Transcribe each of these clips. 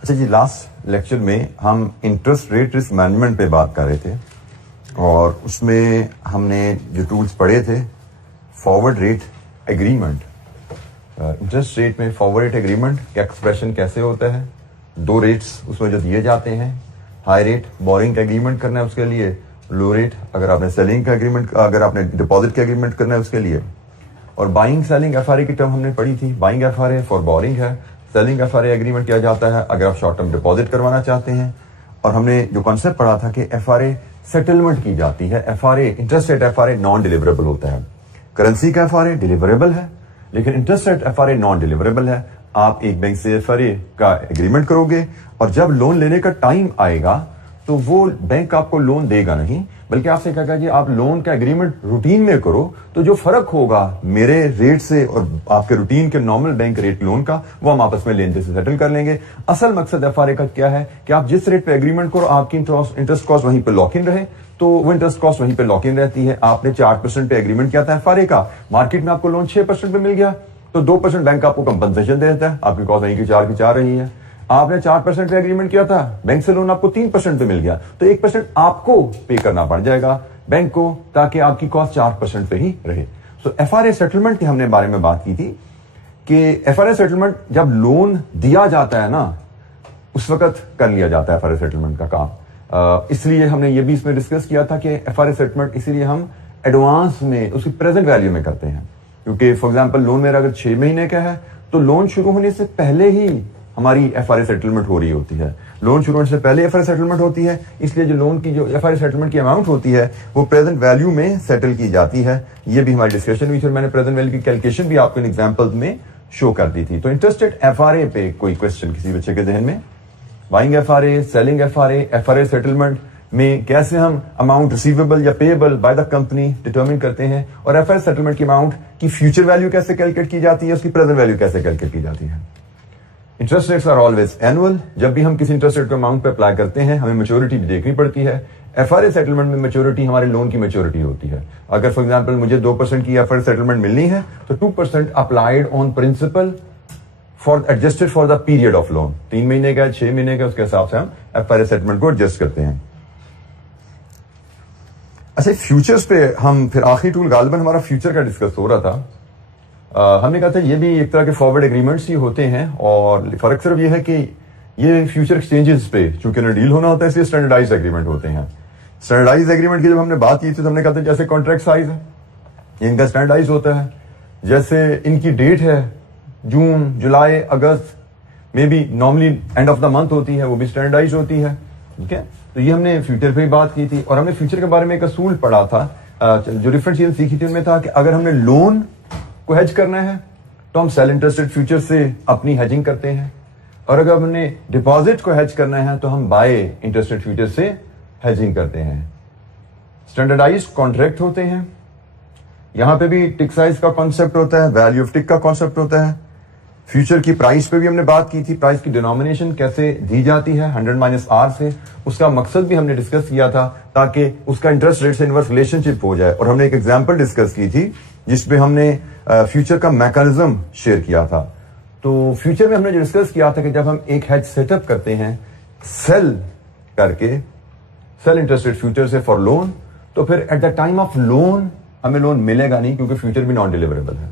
अच्छा जी, last lecture में हम इंटरेस्ट रेट रिस्क मैनेजमेंट पे बात कर रहे थे और उसमें हमने जो टूल्स पढ़े थे, forward rate agreement. Interest rate में फॉरवर्ड रेट एग्रीमेंट का एक्सप्रेशन कैसे होता है, दो रेट्स उसमें जो दिए जाते हैं, हाई रेट बोरिंग का एग्रीमेंट करना है उसके लिए, लो रेट अगर आपने सेलिंग का एग्रीमेंट, अगर आपने डिपॉजिट का एग्रीमेंट करना है उसके लिए। और बाइंग सेलिंग एफआरए की टर्म हमने पढ़ी थी। बाइंग एफआरए फॉर बोरिंग है, सेलिंग एफआरए एग्रीमेंट किया जाता है अगर आप शॉर्ट टर्म डिपॉजिट करवाना चाहते हैं। और हमने जो कॉन्सेप्ट पढ़ा था कि एफआरए सेटलमेंट की जाती है। FRA interest rate FRA non deliverable होता है, करेंसी का एफआरए डिलीवरेबल है लेकिन interest rate FRA non deliverable है। आप एक बैंक से एफआरए का एग्रीमेंट करोगे और जब लोन लेने का टाइम आएगा तो वो बैंक आपको लोन देगा नहीं, बल्कि आपसे कहेगा कि आप लोन का एग्रीमेंट रूटीन में करो, तो जो फर्क होगा मेरे रेट से और आपके रूटीन के नॉर्मल बैंक रेट लोन का, वो हम आपस में लेन देन से सेटल कर लेंगे। असल मकसद एफआरए का क्या है कि आप जिस रेट पे एग्रीमेंट करो आपकी इंटरेस्ट कॉस्ट वहीं पे लॉक इन रहे, तो वो इंटरेस्ट कॉस्ट वहीं पे लॉक इन रहती है। आपने 4% पे एग्रीमेंट किया था एफआरए का, मार्केट में आपको लोन 6% पे मिल गया, तो 2% बैंक आपको कंपनसेशन दे देता है, आपकी कॉस्ट वहीं की 4 की 4 रही है। आपने 4% पे एग्रीमेंट किया था, बैंक से लोन आपको 3% पे मिल गया, तो 1% आपको पे करना पड़ जाएगा बैंक को, ताकि आपकी कॉस्ट 4% पे ही रहे। सो एफआरए सेटलमेंट की हमने बारे में बात की थी कि एफआरए सेटलमेंट जब लोन दिया जाता है ना, उस वक्त कर लिया जाता है एफआरए सेटलमेंट का काम। इसलिए हमने ये भी इसमें डिस्कस किया था कि एफआरए सेटलमेंट इसीलिए हम एडवांस में उसकी प्रेजेंट वैल्यू में करते हैं, क्योंकि फॉर एग्जांपल लोन मेरा अगर 6 महीने का है तो लोन शुरू होने से पहले ही हमारी एफआरए सेटलमेंट हो रही होती है। लोन शुरू होने से पहले एफआरए सेटलमेंट होती है, इसलिए जो लोन की जो एफआरए सेटलमेंट की अमाउंट होती है वो प्रेजेंट वैल्यू में सेटल की जाती है। ये भी हमारी डिस्कशन हुई थी, मैंने प्रेजेंट वैल्यू की कैलकुलेशन भी आपको इन एग्जांपल्स में शो कर दी थी। तो इंटरेस्टेड एफआरए पे कोई क्वेश्चन किसी बच्चे के जहन में? Buying FRA, selling FRA, FRA settlement में कैसे हम अमाउंट रिसीवेबल या payable by the company determine करते हैं, और एफआरए सेटलमेंट की अमाउंट की फ्यूचर वैल्यू कैसे कैलकुलेट की जाती है, उसकी प्रेजेंट वैल्यू कैसे कैलकुलेट की जाती है। Interest rates are always annual. जब भी हम किसी इंटरेस्ट रेट को अमाउंट पे अप्लाई करते हैं हमें मैच्योरिटी भी देखनी पड़ती है। एफआरए सेटलमेंट में मैच्योरिटी हमारे लोन की मैच्योरिटी होती है। अगर फॉर एग्जांपल मुझे 2% की एफआरए सेटलमेंट मिलनी है तो 2% applied on principal for adjusted for the period of loan. 3 महीने का, 6 महीने का, उसके हिसाब से हम एफआरए सेटलमेंट को एडजस्ट करते हैं। अच्छा, फ्यूचर्स पे हम फिर आखिरी टूल गालिबन हमारा फ्यूचर का डिस्कस हो रहा था। हमने कहा था ये भी एक तरह के फॉरवर्ड एग्रीमेंट्स ही होते हैं, और फर्क सिर्फ ये है कि ये फ्यूचर एक्सचेंजेस पे चूंकि ना डील होना होता है इसलिए स्टैंडर्डाइज एग्रीमेंट होते हैं। स्टैंडर्डाइज एग्रीमेंट की जब हमने बात की थी तो हमने कहा था जैसे कॉन्ट्रैक्ट साइज है इनका स्टैंडर्डाइज होता है, जैसे इनकी डेट है जून, जुलाई, अगस्त में भी normally end of the month होती है, वो भी स्टैंडर्डाइज होती है। ठीक है, तो ये हमने फ्यूचर पे ही बात की थी। और हमने फ्यूचर के बारे में एक असूल पढ़ा था, जो डिफरेंट चीजें सीखी थी उनमें था कि अगर हमने लोन को हेज करना है तो हम सेल इंटरेस्टेड फ्यूचर से अपनी हेजिंग करते हैं, और अगर हमने डिपॉजिट को हेज करना है तो हम बाय इंटरेस्टेड फ्यूचर से हेजिंग करते हैं। स्टैंडर्डाइज्ड कॉन्ट्रैक्ट होते हैं, यहां पे भी टिक साइज का कॉन्सेप्ट होता है, वैल्यू ऑफ टिक का कॉन्सेप्ट होता है। फ्यूचर की प्राइस पे भी हमने बात की थी, प्राइस की डिनोमिनेशन कैसे दी जाती है 100 - R से, उसका मकसद भी हमने डिस्कस किया था ताकि उसका इंटरेस्ट रेट से इनवर्स रिलेशनशिप हो जाए। और हमने एक एग्जांपल डिस्कस की थी जिसपे हमने फ्यूचर का मैकेनिज्म शेयर किया था। तो फ्यूचर में हमने जो डिस्कस किया था कि जब हम एक हेज सेटअप करते हैं सेल करके, सेल इंटरेस्टेड फ्यूचर से फॉर लोन, तो फिर at the time of loan हमें लोन मिलेगा नहीं, क्योंकि फ्यूचर भी नॉन डिलीवरेबल है।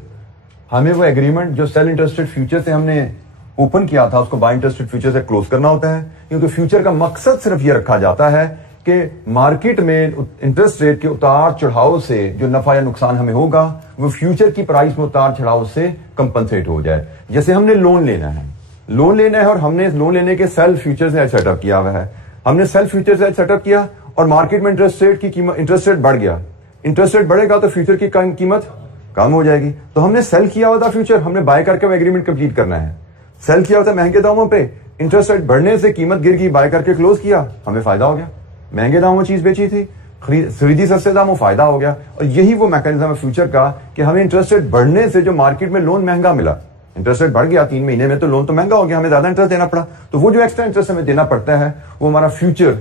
हमें वो एग्रीमेंट जो सेल इंटरेस्टेड फ्यूचर से हमने ओपन किया था उसको बाय इंटरेस्टेड फ्यूचर से क्लोज करना होता है, क्योंकि फ्यूचर का मकसद सिर्फ ये रखा जाता है कि मार्केट में इंटरेस्ट रेट के उतार चढ़ाव से जो नफा या नुकसान हमें होगा वो फ्यूचर की प्राइस में उतार चढ़ाव से कंपनसेट हो जाए। जैसे हमने लोन लेना है और हमने लोन लेने के सेल फ्यूचर से सेटअप किया हुआ है, हमने सेल फ्यूचर से सेटअप किया और मार्केट में इंटरेस्ट रेट बढ़ गया, इंटरेस्ट रेट बढ़ेगा तो फ्यूचर की कीमत कम हो जाएगी। तो हमने सेल किया हुआ था फ्यूचर, हमने बाय करके वो एग्रीमेंट कंप्लीट करना है। सेल किया हुआ था महंगे दामों पे, इंटरेस्ट रेट बढ़ने से कीमत गिर गई, बाय करके क्लोज किया, हमें फायदा हो गया। महंगे दामों चीज बेची थी, खरीदी सस्ते दामों, फायदा हो गया। और यही वो मैकेनिज्म है फ्यूचर का कि हमें इंटरेस्ट रेट बढ़ने से जो मार्केट में लोन महंगा मिला, इंटरेस्ट रेट बढ़ गया 3 महीने में तो लोन तो महंगा हो गया, हमें ज्यादा इंटरेस्ट देना पड़ा, तो वो जो एक्स्ट्रा इंटरेस्ट हमें देना पड़ता है वो हमारा फ्यूचर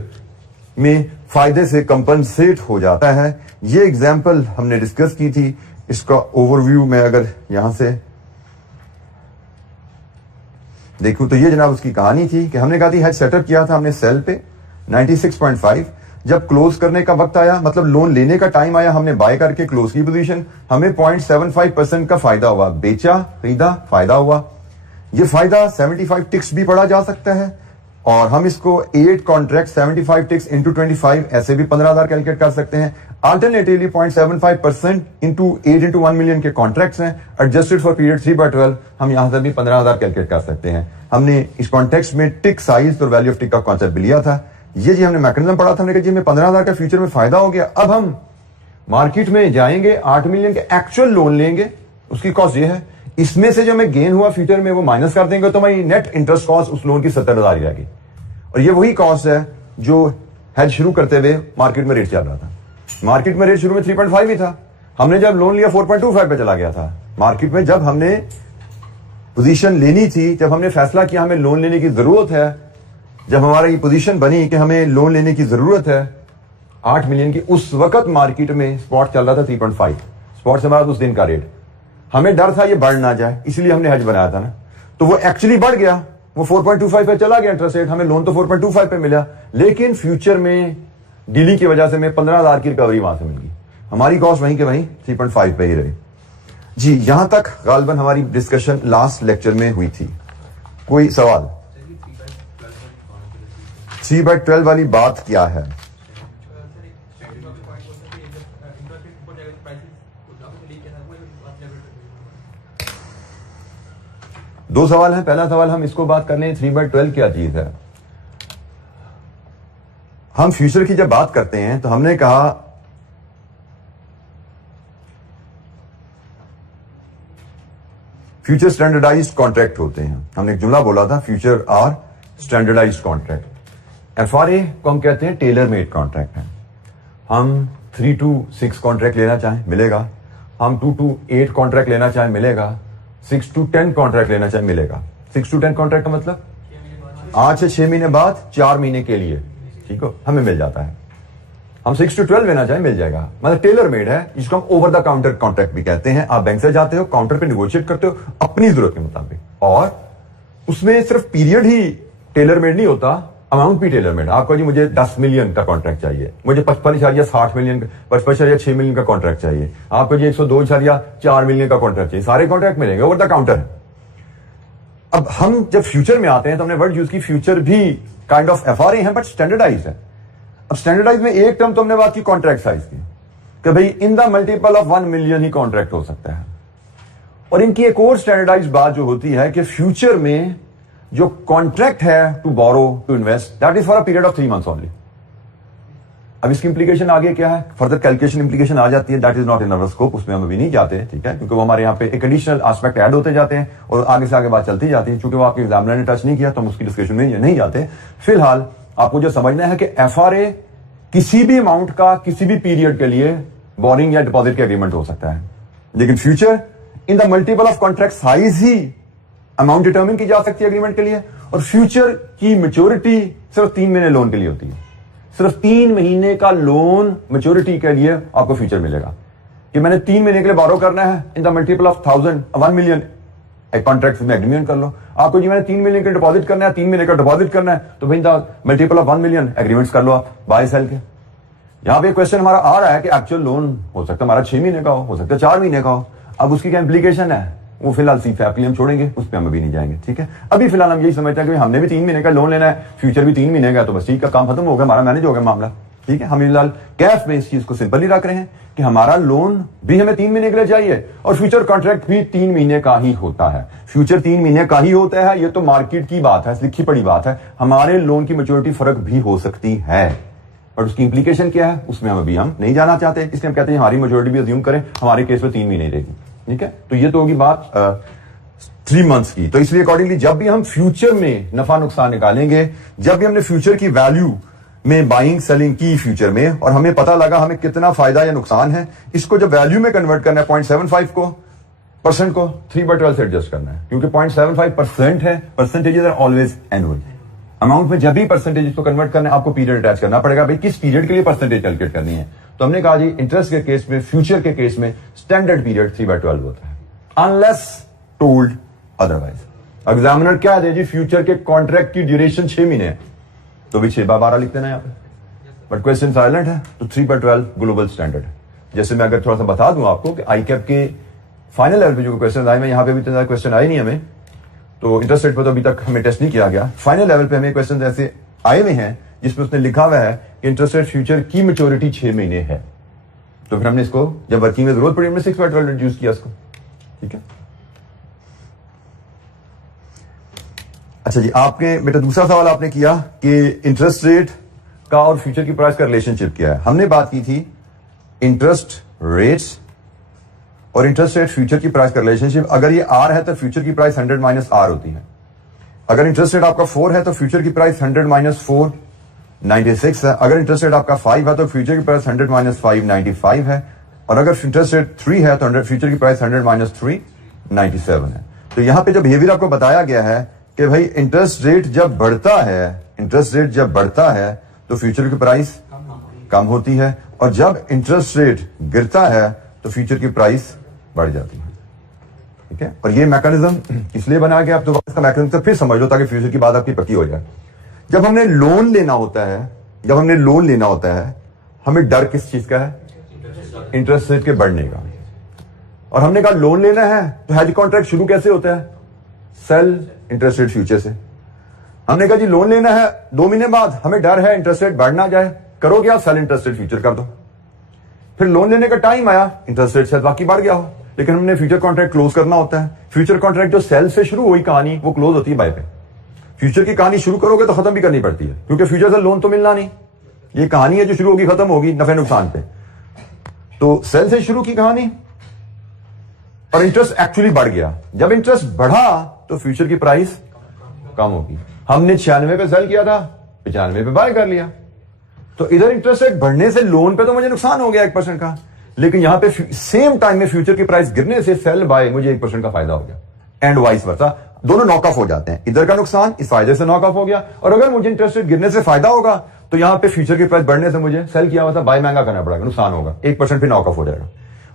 में फायदे से कंपनसेट हो जाता है। ये एग्जाम्पल हमने डिस्कस की थी, इसका ओवरव्यू में अगर यहां से देखूं तो ये जनाब उसकी कहानी थी कि हमने कहा थी हेज सेटअप किया था हमने सेल पे 96.5, जब क्लोज करने का वक्त आया, मतलब लोन लेने का टाइम आया, हमने बाय करके क्लोज की पोजीशन, हमें 0.75% का फायदा हुआ, बेचा खरीदा फायदा हुआ। ये फायदा 75 टिक्स भी पढ़ा जा सकता है और हम इसको 8 कॉन्ट्रैक्ट 75 टिक्स इंटू 25 ऐसे भी 15,000 कैलकुलेट कर सकते हैं। अल्टरनेटिवली 0.75% इंटू 8 इंटू 1 मिलियन के कॉन्ट्रैक्ट्स हैं, एडजस्टेड फॉर पीरियड 3/12, हम यहां से भी 15,000 कैलकुलेट कर सकते हैं। हमने इस कॉन्टेक्स्ट में टिक साइज और वैल्यू ऑफ टिक का कॉन्सेप्ट भी लिया था। ये जी हमने मैकेनिज्म पढ़ा था, हमने कहा जी हमें 15,000 का फ्यूचर में फायदा हो गया, अब हम मार्केट में जाएंगे 8 मिलियन के एक्चुअल लोन लेंगे, उसकी कॉस्ट ये है, इसमें से जो हमें गेन हुआ फ्यूचर में वो माइनस कर देंगे तो हमारी नेट इंटरेस्ट कॉस्ट उस लोन की 70,000 ही रहेगी। और ये वही कॉस्ट है जो हेज शुरू करते हुए मार्केट में रेट चल रहा था। मार्केट में रेट शुरू में 3.5 ही था, हमने जब लोन लिया 4.25 पे चला गया था। मार्केट में जब हमने पोजीशन लेनी थी, जब हमने फैसला किया हमें लोन लेने की जरूरत है, जब हमारी ये पोजीशन बनी कि हमें लोन लेने की जरूरत है 8 मिलियन की, उस वक्त मार्केट में स्पॉट चल रहा था 3.5, स्पॉट से हमारा उस दिन का रेट। हमें डर था ये बढ़ ना जाए, इसलिए हमने हेज बनाया था ना, तो वो एक्चुअली बढ़ गया, वो 4.25 पे चला गया इंटरेस्ट रेट, हमें लोन तो 4.25 पे मिला, लेकिन फ्यूचर में डीलिंग की वजह से हमें 15,000 की रिकवरी वहां से मिल गई, हमारी कॉस्ट वहीं के वहीं 3.5 पे ही रही। जी यहां तक गालिबन हमारी डिस्कशन लास्ट लेक्चर में हुई थी। कोई सवाल? 3/12 वाली बात क्या है? दो सवाल हैं। पहला सवाल हम इसको बात कर लें 3/12 क्या चीज है। हम फ्यूचर की जब बात करते हैं तो हमने कहा फ्यूचर स्टैंडर्डाइज्ड कॉन्ट्रैक्ट होते हैं। हमने एक जुमला बोला था, future are standardised contract. FRA को हम कहते हैं टेलर मेड कॉन्ट्रैक्ट है। हम 3 to 6 कॉन्ट्रैक्ट लेना चाहें मिलेगा, हम 2 to 8 कॉन्ट्रैक्ट लेना चाहें मिलेगा, 6 to 10 कॉन्ट्रैक्ट लेना चाहे मिलेगा। 6 to 10 कॉन्ट्रैक्ट का मतलब 8 से 6 महीने बाद 4 महीने के लिए, ठीक है, हमें मिल जाता है। हम 6 to 12 लेना चाहे मिल जाएगा, मतलब टेलर मेड है, जिसको हम ओवर द काउंटर कॉन्ट्रैक्ट भी कहते हैं। आप बैंक से जाते हो, काउंटर पे निगोशिएट करते हो अपनी जरूरत के मुताबिक, और उसमें सिर्फ पीरियड ही टेलर मेड नहीं होता, अमाउंट भी टेलर मेड। आपको जी मुझे 10 मिलियन का कॉन्ट्रैक्ट चाहिए, मुझे 55.60 मिलियन 55.6 मिलियन का कॉन्ट्रैक्ट चाहिए, आपको जी 102.4 मिलियन का कॉन्ट्रैक्ट चाहिए, सारे कॉन्ट्रैक्ट मिलेंगे, ओवर द काउंटर। अब हम जब फ्यूचर में आते हैं तो हमने वर्ड यूज की, फ्यूचर भी काइंड ऑफ एफआरए है बट स्टैंडर्डाइज है। अब स्टैंडर्डाइज में एक टर्म तो हमने बात की कॉन्ट्रैक्ट साइज की, कि भाई in the multiple of 1 million he contract हो सकता है। और इनकी एक और स्टैंडर्डाइज बात जो होती है कि फ्यूचर में जो कॉन्ट्रैक्ट है to borrow to invest, that is for a period of 3 months only. अब इसकी इंप्लीकेशन आगे क्या है, फर्दर कैलकुलेशन इंप्लीकेशन आ जाती है, that is not in our scope, उसमें हम अभी नहीं जाते, ठीक है, क्योंकि वो हमारे यहाँ पे एक एडिशनल एस्पेक्ट ऐड होते जाते हैं और आगे से आगे बात चलती जाती है। चूंकि वो आपके एग्जामिनर ने टच नहीं किया तो हम उसकी डिस्कशन में नहीं जाते। फिलहाल आपको जो समझना है कि एफआरए किसी भी अमाउंट का किसी भी पीरियड के लिए बोरिंग या डिपॉजिट के एग्रीमेंट हो सकता है, लेकिन future in the multiple of contract size he amount determine की जा सकती है एग्रीमेंट के लिए। और फ्यूचर की मैच्योरिटी सिर्फ 3 महीने लोन के लिए होती है, सिर्फ 3 महीने का लोन मैच्योरिटी के लिए आपको फ्यूचर मिलेगा कि मैंने 3 महीने के लिए बोरो करना है in the multiple of 1 million, एक कॉन्ट्रैक्ट में एग्रीमेंट कर लो। आपको जी मैंने 3 मिलियन का डिपॉजिट करना है, 3 महीने का डिपॉजिट करना है, तो भाई the multiple of 1 million agreements कर लो आप बाय सेल के। यहां पे क्वेश्चन हमारा आ रहा है कि एक्चुअल लोन हो सकता है हमारा 6 महीने का हो सकता है 4 महीने का हो। अब उसकी क्या इंप्लीकेशन है वो फिलहाल सीफैप के लिए हम छोड़ेंगे, उस पर हम अभी नहीं जाएंगे, ठीक है। अभी फिलहाल हम यही समझते हैं कि हमने भी 3 महीने का लोन लेना है, फ्यूचर भी 3 महीने का, तो बस ठीक है, काम खत्म हो गया, हमारा मैनेज हो गया मामला, ठीक है। हम फिलहाल कैफ में इस चीज को सिंपल ही रख रहे हैं कि हमारा लोन भी हमें 3 महीने के लिए चाहिए और फ्यूचर कॉन्ट्रैक्ट भी 3 महीने का ही होता है। फ्यूचर 3 महीने का ही होता है, ये तो मार्केट की बात है, लिखी पड़ी बात है। हमारे लोन की मैच्योरिटी फर्क भी हो सकती है और उसकी इंप्लीकेशन क्या है उसमें हम अभी नहीं जाना चाहते, इसलिए हम कहते हैं हमारी मैच्योरिटी भी अज्यूम करें, हमारे केस में 3 महीने रहेगी, ठीक है। तो ये तो होगी बात 3 months की। तो इसलिए अकॉर्डिंगली जब भी हम फ्यूचर में नफा नुकसान निकालेंगे, जब भी हमने फ्यूचर की वैल्यू में बाइंग सेलिंग की फ्यूचर में और हमें पता लगा हमें कितना फायदा या नुकसान है, इसको जब वैल्यू में कन्वर्ट करना है 0.75 को परसेंट को 3/12 से एडजस्ट करना है, क्योंकि 0.75% है, percentages are always annual. Amount में जब भी परसेंटेज को कन्वर्ट करना है आपको पीरियड अटैच करना पड़ेगा, भाई किस पीरियड के लिए परसेंटेज कैलकुलेट करनी है। तो हमने कहा जी इंटरेस्ट के केस में, फ्यूचर के केस में स्टैंडर्ड पीरियड 3/12 होता है, अनलेस टोल्ड अदरवाइज। एग्जामिनर क्या दे जी, फ्यूचर के कॉन्ट्रैक्ट की ड्यूरेशन 6 महीने है, तो भी 6/12 लिखते ना यहाँ पे, बट क्वेश्चन साइलेंट है, तो 3/12 ग्लोबल स्टैंडर्ड है। जैसे मैं अगर थोड़ा सा बता दूं आपको कि आईकैप के फाइनल लेवल पे जो क्वेश्चन आए, मैं यहाँ पे भी इतना क्वेश्चन आए नहीं हमें, तो इंटरेस्ट रेट पर तो अभी तक हमें टेस्ट नहीं किया गया। फाइनल लेवल पे हमें क्वेश्चन ऐसे आए हुए हैं जिसमें उसने लिखा हुआ है कि इंटरेस्ट रेट फ्यूचर की मैच्योरिटी 6 महीने है, तो फिर हमने इसको जब वर्किंग में जरूरत पड़ी हमने 6/12 रिड्यूस किया इसको, ठीक है। अच्छा जी, आपने बेटा दूसरा सवाल आपने किया कि इंटरेस्ट रेट का और फ्यूचर की प्राइस का रिलेशनशिप क्या है। हमने बात की थी इंटरेस्ट रेट्स और इंटरेस्ट रेट फ्यूचर की प्राइस का रिलेशनशिप। अगर ये आर है तो फ्यूचर की प्राइस 100 माइनस आर होती है। अगर इंटरेस्ट रेट आपका 4 है तो फ्यूचर की प्राइस 100 माइनस 4 96 है। अगर इंटरेस्ट रेट आपका 5 है तो फ्यूचर की प्राइस 100 माइनस 5 95 है। और अगर इंटरेस्ट रेट 3 है तो फ्यूचर की प्राइस 100 माइनस 3 97 है। तो यहां पे जो बिहेवियर आपको बताया गया है कि भाई इंटरेस्ट रेट जब बढ़ता है तो फ्यूचर की प्राइस कम होती है, और जब इंटरेस्ट रेट गिरता है तो फ्यूचर की प्राइस बढ़ जाती है, ठीक है। और ये मैकेनिज्म इसलिए बनाया गया, आप दोबारा इसका मैकेनिज्म तो फिर समझ लो ताकि फ्यूचर की बात आपकी पक्की हो जाए। जब हमने लोन लेना होता है, हमें डर किस चीज का है? इंटरेस्ट रेट के बढ़ने का। और हमने कहा लोन लेना है तो हेज कॉन्ट्रैक्ट शुरू कैसे होता है? सेल इंटरेस्ट रेट फ्यूचर से। हमने कहा जी लोन लेना है, 2 महीने बाद हमें डर है इंटरेस्ट रेट बढ़ ना जाए, करोगे आप सेल इंटरेस्ट रेट फ्यूचर कर दो। फिर लोन लेने का टाइम आया, इंटरेस्ट रेट शायद बाकी बढ़ गया हो, लेकिन हमने फ्यूचर कॉन्ट्रैक्ट क्लोज करना होता है। फ्यूचर कॉन्ट्रैक्ट जो सेल से शुरू हुई कहानी वो क्लोज होती है बाय पे। फ्यूचर की कहानी शुरू करोगे तो खत्म भी करनी पड़ती है, क्योंकि फ्यूचर से लोन तो मिलना नहीं। ये कहानी है जो शुरू होगी खत्म होगी नफे नुकसान पे। तो सेल से शुरू की कहानी और इंटरेस्ट एक्चुअली बढ़ गया। जब इंटरेस्ट बढ़ा तो फ्यूचर की प्राइस कम होगी। हमने 96 पे सेल किया था, 95 पे बाय कर लिया। तो इधर इंटरेस्ट रेट बढ़ने से लोन पे तो मुझे नुकसान हो गया 1% का, लेकिन यहां पे सेम टाइम में फ्यूचर की प्राइस गिरने से सेल बाय मुझे 1% का फायदा हो गया। एंड वाइस वर्सा, दोनों नॉक ऑफ हो जाते हैं। इधर का नुकसान इस फायदे से नॉक ऑफ हो गया, और अगर मुझे इंटरेस्ट रेट गिरने से फायदा होगा तो यहां पे फ्यूचर की प्राइस बढ़ने से मुझे सेल किया हुआ था बाय महंगा करना पड़ेगा, नुकसान होगा, 1% फिर नॉक ऑफ हो जाएगा।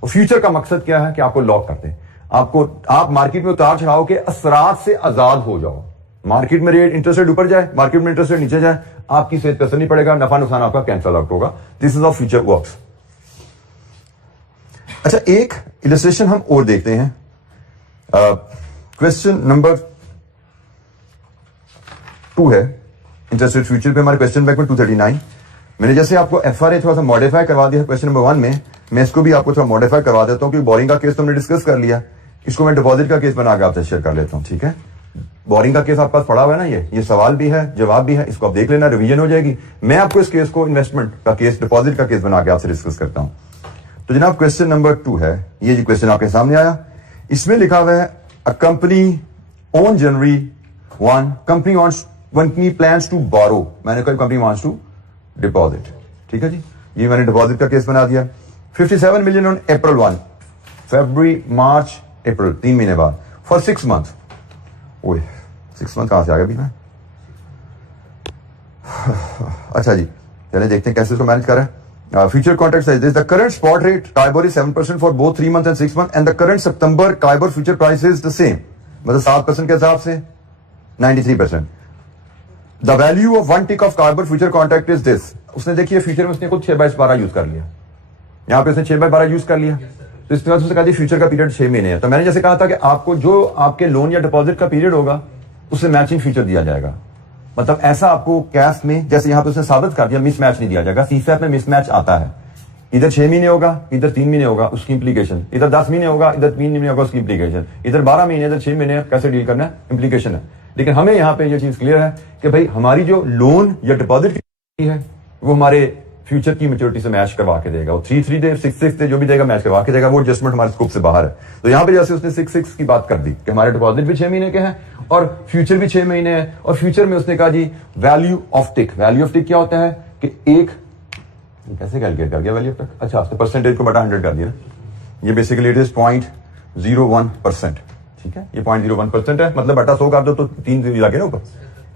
और फ्यूचर का मकसद क्या है कि आपको लॉक करते हैं, आप मार्केट में उतार चढ़ाव के असरात से आजाद हो जाओ। मार्केट में रेट इंटरेस्ट रेट ऊपर जाए, मार्केट में इंटरेस्ट रेट नीचे जाए, आपकी सेहत पर असर नहीं पड़ेगा, नफा नुकसान आपका कैंसल आउट होगा। This is how future works. अच्छा, एक इलस्ट्रेशन हम और देखते हैं। क्वेश्चन नंबर 2 है इंटरेस्ट रेट फ्यूचर पे, हमारे क्वेश्चन बैंक में 239। मैंने जैसे आपको एफआरए थोड़ा सा मॉडिफाई करवा दिया क्वेश्चन नंबर 1 में, मैं इसको भी आपको थोड़ा मॉडिफाई करवा देता हूं, क्योंकि बोरिंग का केस तो हमने डिस्कस कर लिया, इसको मैं डिपॉजिट का केस बना के आपसे शेयर कर लेता हूं, ठीक है। बोरिंग का केस आपके पास पड़ा हुआ है ना, ये सवाल भी है जवाब भी है, इसको आप देख लेना, रिवीजन हो जाएगी। मैं आपको इस केस को इन्वेस्टमेंट का केस, डिपॉजिट का केस बना के आपसे डिस्कस करता हूं। तो जनाब क्वेश्चन नंबर 2 है, ये जी क्वेश्चन आपके सामने आया। इसमें लिखा हुआ है a company on January 1 company plans to borrow, मैंने कहा कंपनी वांट्स टू डिपॉजिट, ठीक है जी। ये मैंने डिपॉजिट का केस बना दिया। 57 मिलियन ऑन April 1, फरवरी मार्च अप्रैल, 3 महीने बाद, फॉर 6 मंथ। ओए 6 मंथ कहां से आ गया भी मैं? अच्छा जी, चलिए देखते हैं कैसे इसको मैनेज कर रहा है। Future contract size, the current spot rate KIBOR is 7% for both 3 months and 6 months, and the current September KIBOR future price is the same, मतलब 7% के हिसाब से 93%। The value of 1 tick of KIBOR future contract is this. उसने देखिए future में उसने खुद 6/12 use कर लिया, यहां पे उसने 6/12 यूज कर लिया। तो इसके बाद उसने कहा फ्यूचर का पीरियड 6 महीने है। तो मैंने जैसे कहा था कि आपको जो आपके लोन या डिपॉजिट का पीरियड होगा उससे मैचिंग फ्यूचर दिया जाएगा, मतलब ऐसा आपको कैश में जैसे यहां पे उसने साबित कर दिया मिसमैच नहीं दिया जाएगा। सीसैप में मिसमैच आता है, इधर 6 महीने होगा, इधर 3 महीने होगा, उसकी इंप्लीकेशन, इधर 10 महीने होगा, इधर 3 महीने होगा, उसकी इंप्लीकेशन, इधर 12 महीने, इधर 6 महीने, कैसे डील करना है, इंप्लीकेशन है। लेकिन हमें यहां पे ये चीज क्लियर है कि भाई हमारी जो लोन या डिपॉजिट की है वो हमारे फ्यूचर की मैच्योरिटी से मैच करवा के देगा। वो 3 दे, 6 दे, जो भी देगा मैच करवा के देगा। वो एडजस्टमेंट हमारे स्कोप से बाहर है। तो यहां पे जैसे उसने 6 की बात कर दी कि हमारे डिपॉजिट भी 6 महीने के हैं और फ्यूचर भी 6 महीने है। और फ्यूचर में उसने कहा जी value of tick. Value of tick क्या होता है कि एक कैसे कैलकुलेट कर गया वैल्यू ऑफ टिक? अच्छा, उसने परसेंटेज को बटा 100 कर दिया। ये बेसिकली इट इज 0.01%, ठीक है। ये 0.01% है, मतलब बटा 100 कर दो तो 3 जीरो लगे ना ऊपर।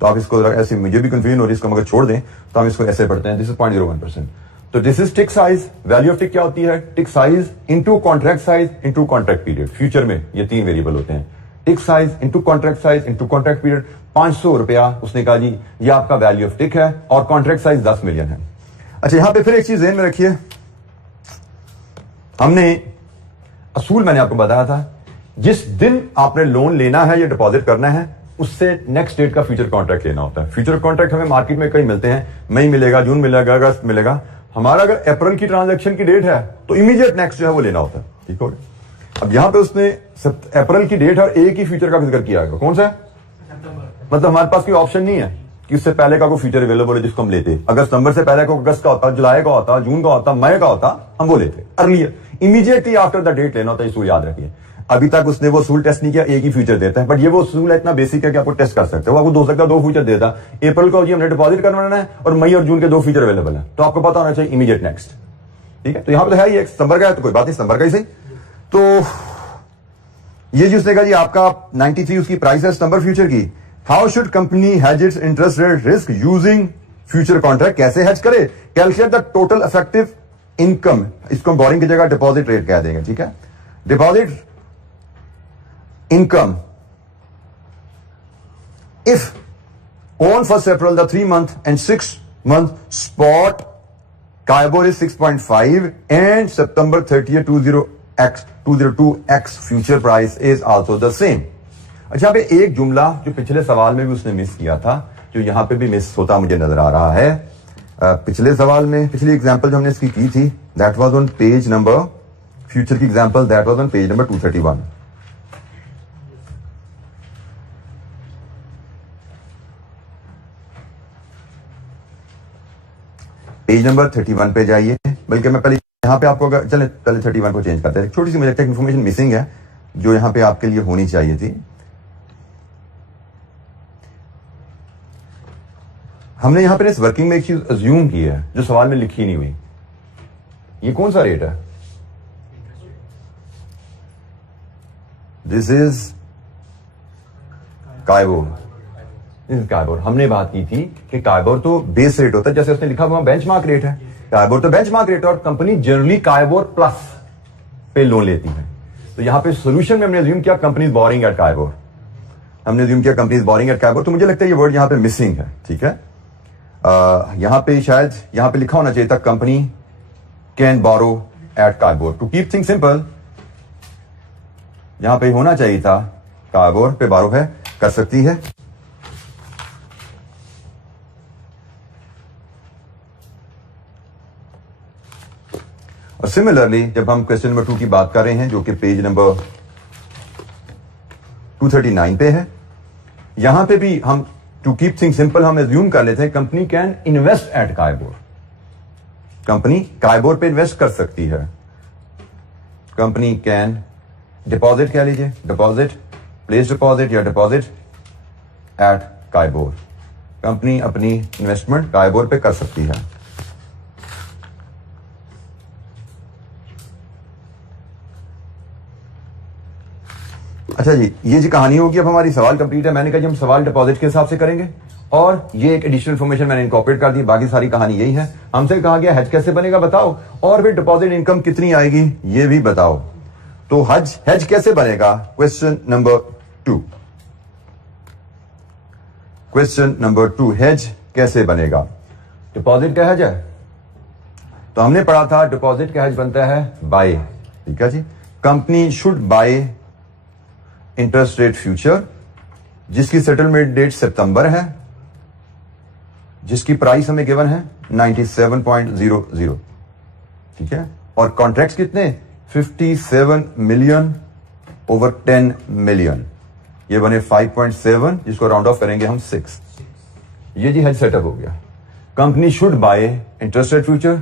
तो आप इसको ऐसे, मुझे भी कंफ्यूजन हो रही है इसको, मगर छोड़ दें तो हम इसको ऐसे पढ़ते हैं, दिस इज 0.01%। तो this is tick size. Value of tick क्या होती है? Tick size into contract size into contract period. Future में ये 3 वेरिएबल होते हैं, tick size into contract size into contract period, 500 रुपया उसने कहा जी ये आपका वैल्यू ऑफ टिक है और कॉन्ट्रैक्ट साइज 10 मिलियन है। अच्छा यहां पे फिर एक चीज ध्यान में रखिए, हमने असूल मैंने आपको बताया था, जिस दिन आपने लोन लेना है या डिपॉजिट करना है उससे नेक्स्ट डेट का फ्यूचर कॉन्ट्रैक्ट लेना होता है। फ्यूचर कॉन्ट्रैक्ट हमें मार्केट में कई मिलते हैं, मई मिलेगा, जून मिलेगा, अगस्त मिलेगा। हमारा अगर अप्रैल की ट्रांजैक्शन की डेट है तो इमीडिएट नेक्स्ट जो है वो लेना होता है, ठीक हो गया। अब यहां पे उसने अप्रैल की डेट और एक ही फ्यूचर का जिक्र किया है, कौन सा है? मतलब हमारे पास कोई ऑप्शन नहीं है कि उससे पहले का कोई फ्यूचर अवेलेबल है जिसको हम लेते। अगर सितंबर से पहले को अगस्त का होता, जुलाई का होता, जून का होता, मई का होता, हम वो लेते। Earlier immediately after the date लेना होता है, इसको याद रखिए। अभी तक उसने वो असूल टेस्ट नहीं किया, एक ही फ्यूचर देता है, बट ये वो असूल है इतना बेसिक है कि आपको टेस्ट कर सकते हो। आपको हो सकता है 2 फ्यूचर देता, अप्रैल को जी हमने डिपॉजिट करवाना है और मई और जून के 2 फ्यूचर अवेलेबल है, तो आपको पता होना चाहिए इमीडिएट नेक्स्ट, ठीक है। तो यहां पर तो है, ये सितंबर का है तो कोई बात नहीं, सितंबर का ही सही। तो ये जिसने कहा जी आपका 93 उसकी प्राइस है सितंबर फ्यूचर की। How should company has its interest rate risk using future contract, कैसे हैज करे? Calculate the total effective income, इसको बोरिंग की जगह डिपॉजिट रेट कह देंगे, ठीक है। Deposit income if on 1st April the 3-month and 6-month spot Kaibor is 6.5 and September 30th 202x future price is also the same। अच्छा यहाँ पे एक जुमला जो पिछले सवाल में भी उसने मिस किया था, जो यहां पे भी मिस होता मुझे नजर आ रहा है। पिछले सवाल में पिछली एग्जांपल जो हमने इसकी की थी, that was on page number, future की example that was on page number 231। Page number 31 पे जाइए, बल्कि मैं पहले यहां पे आपको चले पहले 31 को चेंज करते हैं। छोटी सी मुझे लगता है इंफॉर्मेशन मिसिंग है जो यहां पे आपके लिए होनी चाहिए थी। हमने यहां पर इस वर्किंग में एक चीज अज्यूम की है जो सवाल में लिखी नहीं हुई। ये कौन सा रेट है? This is KIBOR. काइबोर हमने बात की थी कि काइबोर तो बेस रेट होता है, जैसे उसने लिखा हुआ बेंचमार्क रेट है। काइबोर तो बेंचमार्क रेट है और कंपनी जनरली काइबोर प्लस पे लोन लेती है। तो यहां पे सॉल्यूशन में हमने अज्यूम किया कंपनी बोरिंग एट काइबोर, हमने अज्यूम किया कंपनी बोरिंग एट काइबोर। तो मुझे लगता है ये वर्ड यहां पे मिसिंग है, ठीक है। यहां पे शायद यहां पे लिखा होना चाहिए था company can borrow at KIBOR. To keep thing simple यहां पे होना चाहिए था काइबोर पे बोरो है, कर सकती है। और सिमिलरली जब हम क्वेश्चन नंबर 2 की बात कर रहे हैं जो कि पेज नंबर 239 पे है, यहां पे भी हम टू कीप थिंग सिंपल हम एज्यूम कर लेते हैं company can invest eight KIBOR. Company KIBOR पे इन्वेस्ट कर सकती है। कंपनी कैन डिपॉजिट कह लीजिए, डिपॉजिट प्लेस डिपॉजिट या डिपॉजिट एट काइबोर। कंपनी अपनी इन्वेस्टमेंट काइबोर पे कर सकती है। अच्छा जी, ये जी कहानी होगी। अब हमारी सवाल कंप्लीट है। मैंने कहा जी हम सवाल डिपॉजिट के हिसाब से करेंगे और ये एक एडिशनल इन्फॉर्मेशन मैंने इनकॉर्पोरेट कर दी, बाकी सारी कहानी यही है। हमसे कहा गया हेज कैसे बनेगा बताओ, और फिर डिपॉजिट इनकम कितनी आएगी ये भी बताओ। तो हेज कैसे बनेगा? Question number 2, question number 2, hedge कैसे बनेगा? डिपॉजिट का हेज है तो हमने पढ़ा था डिपॉजिट का हेज बनता है बाय, ठीक है जी। Company should buy interest rate future जिसकी सेटलमेंट डेट सितंबर है, जिसकी प्राइस हमें गिवन है 97.00, ठीक है। और कॉन्ट्रैक्ट्स कितने? 57 मिलियन ओवर 10 मिलियन, ये बने 5.7, जिसको राउंड ऑफ करेंगे हम 6। ये जी हेज सेटअप हो गया। Company should buy interest rate future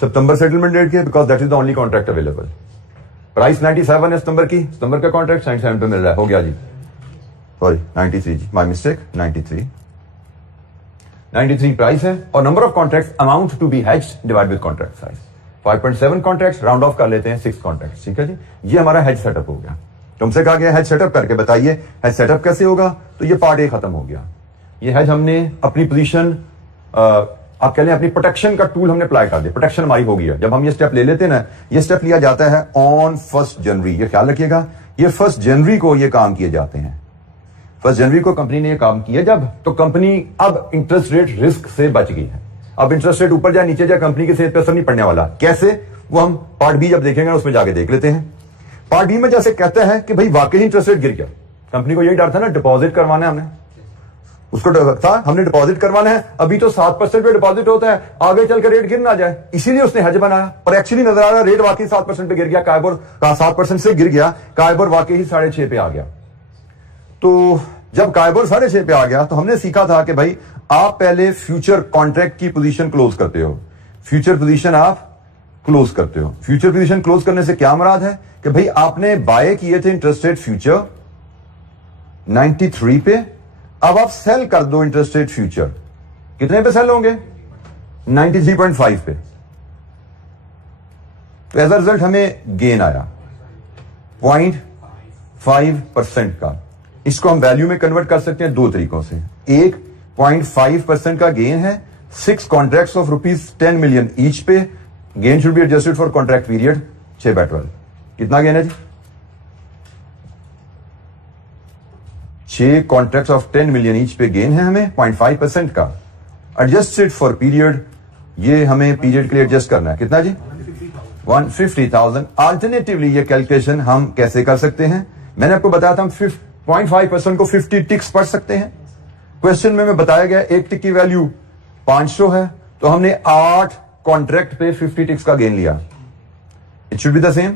सितंबर सेटलमेंट डेट के, because that is the only contract available. Price 97 है सितंबर की, सितंबर का कॉन्ट्रैक्ट 97 पे मिल रहा है, हो गया जी। सॉरी 93 जी, माय मिस्टेक, 93 प्राइस है और number of contracts amount to be hedged divide with contract size. 5.7 contracts, round off कर लेते हैं 6 कॉन्ट्रैक्ट्स, ठीक है जी। ये हमारा हेज सेटअप हो गया। तुमसे कहा गया हेज सेटअप करके बताइए, हेज सेटअप कैसे होगा? तो ये पार्ट ए खत्म हो गया। ये हेज हमने अपनी पोजीशन आप कह लें अपनी प्रोटेक्शन का टूल हमने अप्लाई कर दिया, प्रोटेक्शन हमारी हो गई है। जब हम ये स्टेप ले लेते हैं ना, ये स्टेप लिया जाता है ऑन 1 जनवरी। ये ख्याल रखिएगा, ये 1 जनवरी को ये काम किए जाते हैं। 1 जनवरी को कंपनी ने ये काम किया जब, तो कंपनी अब इंटरेस्ट रेट रिस्क से बच गई है। अब इंटरेस्ट रेट ऊपर जाए नीचे जाए कंपनी के सेहत पर असर नहीं पड़ने वाला। कैसे, वो हम पार्ट बी जब देखेंगे उसमें जाके देख लेते हैं। पार्ट बी में जैसे कहता है कि भाई वाकई इंटरेस्ट रेट गिर गया, कंपनी को यही डर था ना, डिपॉजिट करवाना है हमने, उसको डर था हमने डिपॉजिट करवाना है, अभी तो 7% पे डिपॉजिट होता है, आगे चलकर रेट गिर ना जाए, इसीलिए उसने हेज बनाया। और एक्चुअली नजर आ रहा रेट वाकई 7% पे गिर गया, काइबोर का 7% से गिर गया, काइबोर वाकई ही 6.5 पे आ गया। तो जब काइबोर 6.5 पे आ गया तो हमने सीखा था कि भाई आप पहले फ्यूचर कॉन्ट्रैक्ट की पोजीशन क्लोज करते हो, फ्यूचर पोजीशन आप क्लोज करते हो। फ्यूचर पोजीशन क्लोज करने से क्या मुराद है कि भाई आपने बाय किए थे इंटरेस्ट रेट फ्यूचर 93 पे, अब आप सेल कर दो इंटरेस्ट रेट फ्यूचर, कितने पे सेल होंगे, 93.5 पे। तो एज अ रिजल्ट हमें गेन आया 0.5% का। इसको हम वैल्यू में कन्वर्ट कर सकते हैं 2 तरीकों से। एक 0.5% का गेन है 6 कॉन्ट्रैक्ट्स ऑफ ₹10 मिलियन ईच पे, gain should be adjusted for contract period 6/12। कितना गेन है जी, 6 कॉन्ट्रैक्ट्स ऑफ 10 मिलियन ईच पे गेन है हमें 0.5% का, एडजस्टेड फॉर पीरियड, ये हमें पीरियड के लिए एडजस्ट करना है। कितना जी, 150,000। अल्टरनेटिवली ये कैलकुलेशन हम कैसे कर सकते हैं, मैंने आपको बताया था हम 0.5% को 50 टिक्स पढ़ सकते हैं। क्वेश्चन में बताया गया एक टिक की वैल्यू 500 है, तो हमने 8 कॉन्ट्रैक्ट पे 50 टिक्स का गेन लिया। It should be the same,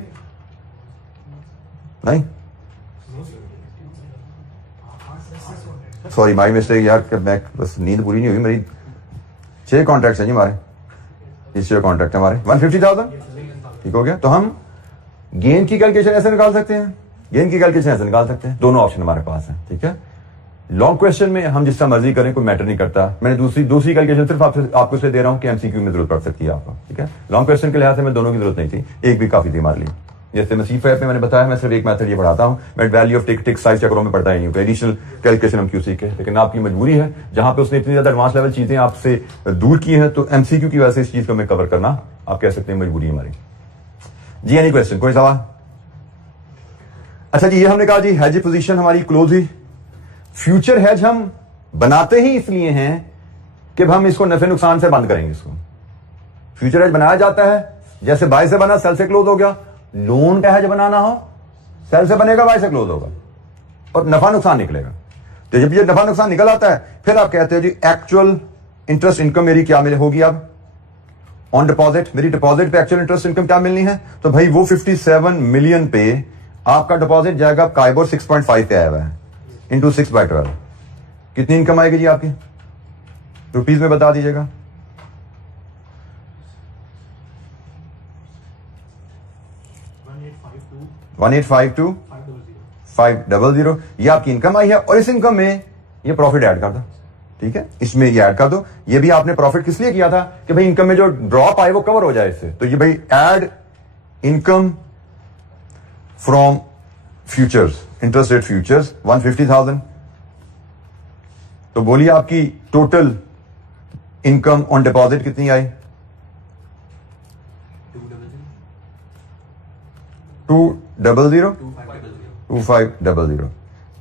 नहीं, सॉरी माई मिस्टेक यार, मैं बस नींद पूरी नहीं हुई मेरी। 6 कॉन्ट्रैक्ट है जी हमारे, ये 6 कॉन्ट्रैक्ट है हमारे, 150,000 ठीक हो गया। तो हम गेन की कैलकुलेशन ऐसे निकाल सकते हैं, गेन की कैलकुलेशन ऐसे निकाल सकते हैं, दोनों ऑप्शन हमारे पास है। ठीक है, लॉन्ग क्वेश्चन में हम जिसका मर्जी करें, कोई मैटर नहीं करता। मैंने दूसरी कैलकुलेशन सिर्फ आपको इसलिए दे रहा हूं कि एमसीक्यू में जरूरत पड़ सकती है आपको। ठीक है, लॉन्ग क्वेश्चन के लिहाज से मैं दोनों की जरूरत नहीं थी, एक भी काफी थी हमारे लिए। जैसे मैं C5 में मैंने बताया, मैं सिर्फ एक मेथड ये पढ़ाता हूं, मैं वैल्यू ऑफ टिक साइज चक्रों में पढ़ता ही नहीं हूं, एडिशनल कैलकुलेशन हम क्यों सीखे। लेकिन आपकी मजबूरी है, जहां पे उसने इतनी ज्यादा एडवांस लेवल चीजें आपसे दूर की हैं, तो एमसीक्यू की वजह से इस चीज को मैं कवर करना, आप कह सकते हैं मजबूरी हमारी। जी एनी क्वेश्चन, कोई सवाल? अच्छा जी, ये हमने कहा जी हेज पोजीशन हमारी क्लोज हुई। फ्यूचर हेज हम बनाते ही इसलिए हैं कि हम इसको नफे नुकसान से बंद करेंगे। इसको फ्यूचर हेज बनाया जाता है, जैसे बाय से बना सेल से क्लोज हो गया। लोन का हेज बनाना हो, सेल से बनेगा बाय से क्लोज होगा और नफा नुकसान निकलेगा। तो जब ये नफा नुकसान निकल आता है, फिर आप कहते हो जी एक्चुअल इंटरेस्ट इनकम मेरी क्या होगी अब ऑन डिपॉजिट, मेरी डिपॉजिट पे एक्चुअल इंटरेस्ट इनकम क्या मिलनी है। तो भाई वो 57 मिलियन पे आपका डिपॉजिट जाएगा, काइबोर 6.5 पे आया हुआ है, इंटू 6/12, कितनी इनकम आएगी जी आपकी, रुपीज में बता दीजिएगा। 1852,500 ये आपकी इनकम आई है, और इस इनकम में ये प्रॉफिट ऐड कर दो। ठीक है, इसमें ये ऐड कर दो। ये भी आपने प्रॉफिट किस लिए किया था कि भाई इनकम में जो ड्रॉप आए वो कवर हो जाए इससे। तो ये भाई add income from futures, interest rate futures 150,000। तो बोलिए आपकी टोटल इनकम ऑन डिपॉजिट कितनी आई, 2500।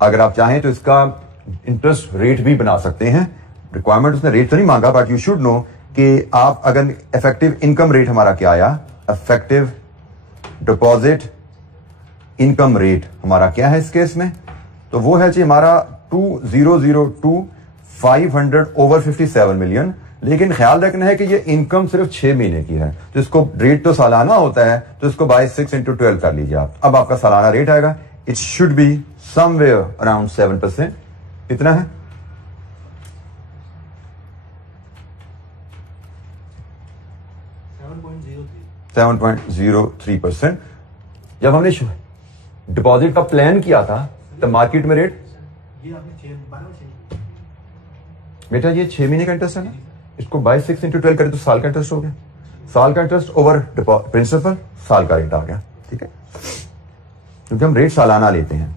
अगर आप चाहें तो इसका इंटरेस्ट रेट भी बना सकते हैं। रिक्वायरमेंट उसने रेट तो नहीं मांगा, बट यू शुड नो कि आप अगर इफेक्टिव इनकम रेट हमारा क्या आया, इफेक्टिव डिपॉजिट इनकम रेट हमारा क्या है इस केस में, तो वो है जी हमारा 2002,500 ओवर 57 मिलियन। लेकिन ख्याल रखना है कि ये इनकम सिर्फ 6 महीने की है, तो इसको रेट तो सालाना होता है, तो इसको बाय 6 × 12 कर लीजिए आप। अब आपका सालाना रेट आएगा, it should be somewhere around 7%। कितना है, 7.03%। जब हमने डिपॉजिट का प्लान किया था तो मार्केट में रेट, बेटा ये 6 महीने का इंटरेस्ट है ना, इसको बाय 6 × 12 करें तो साल का इंटरेस्ट हो गया, साल का इंटरेस्ट ओवर प्रिंसिपल, साल का रेट आ गया। ठीक है, क्योंकि हम रेट सालाना लेते हैं,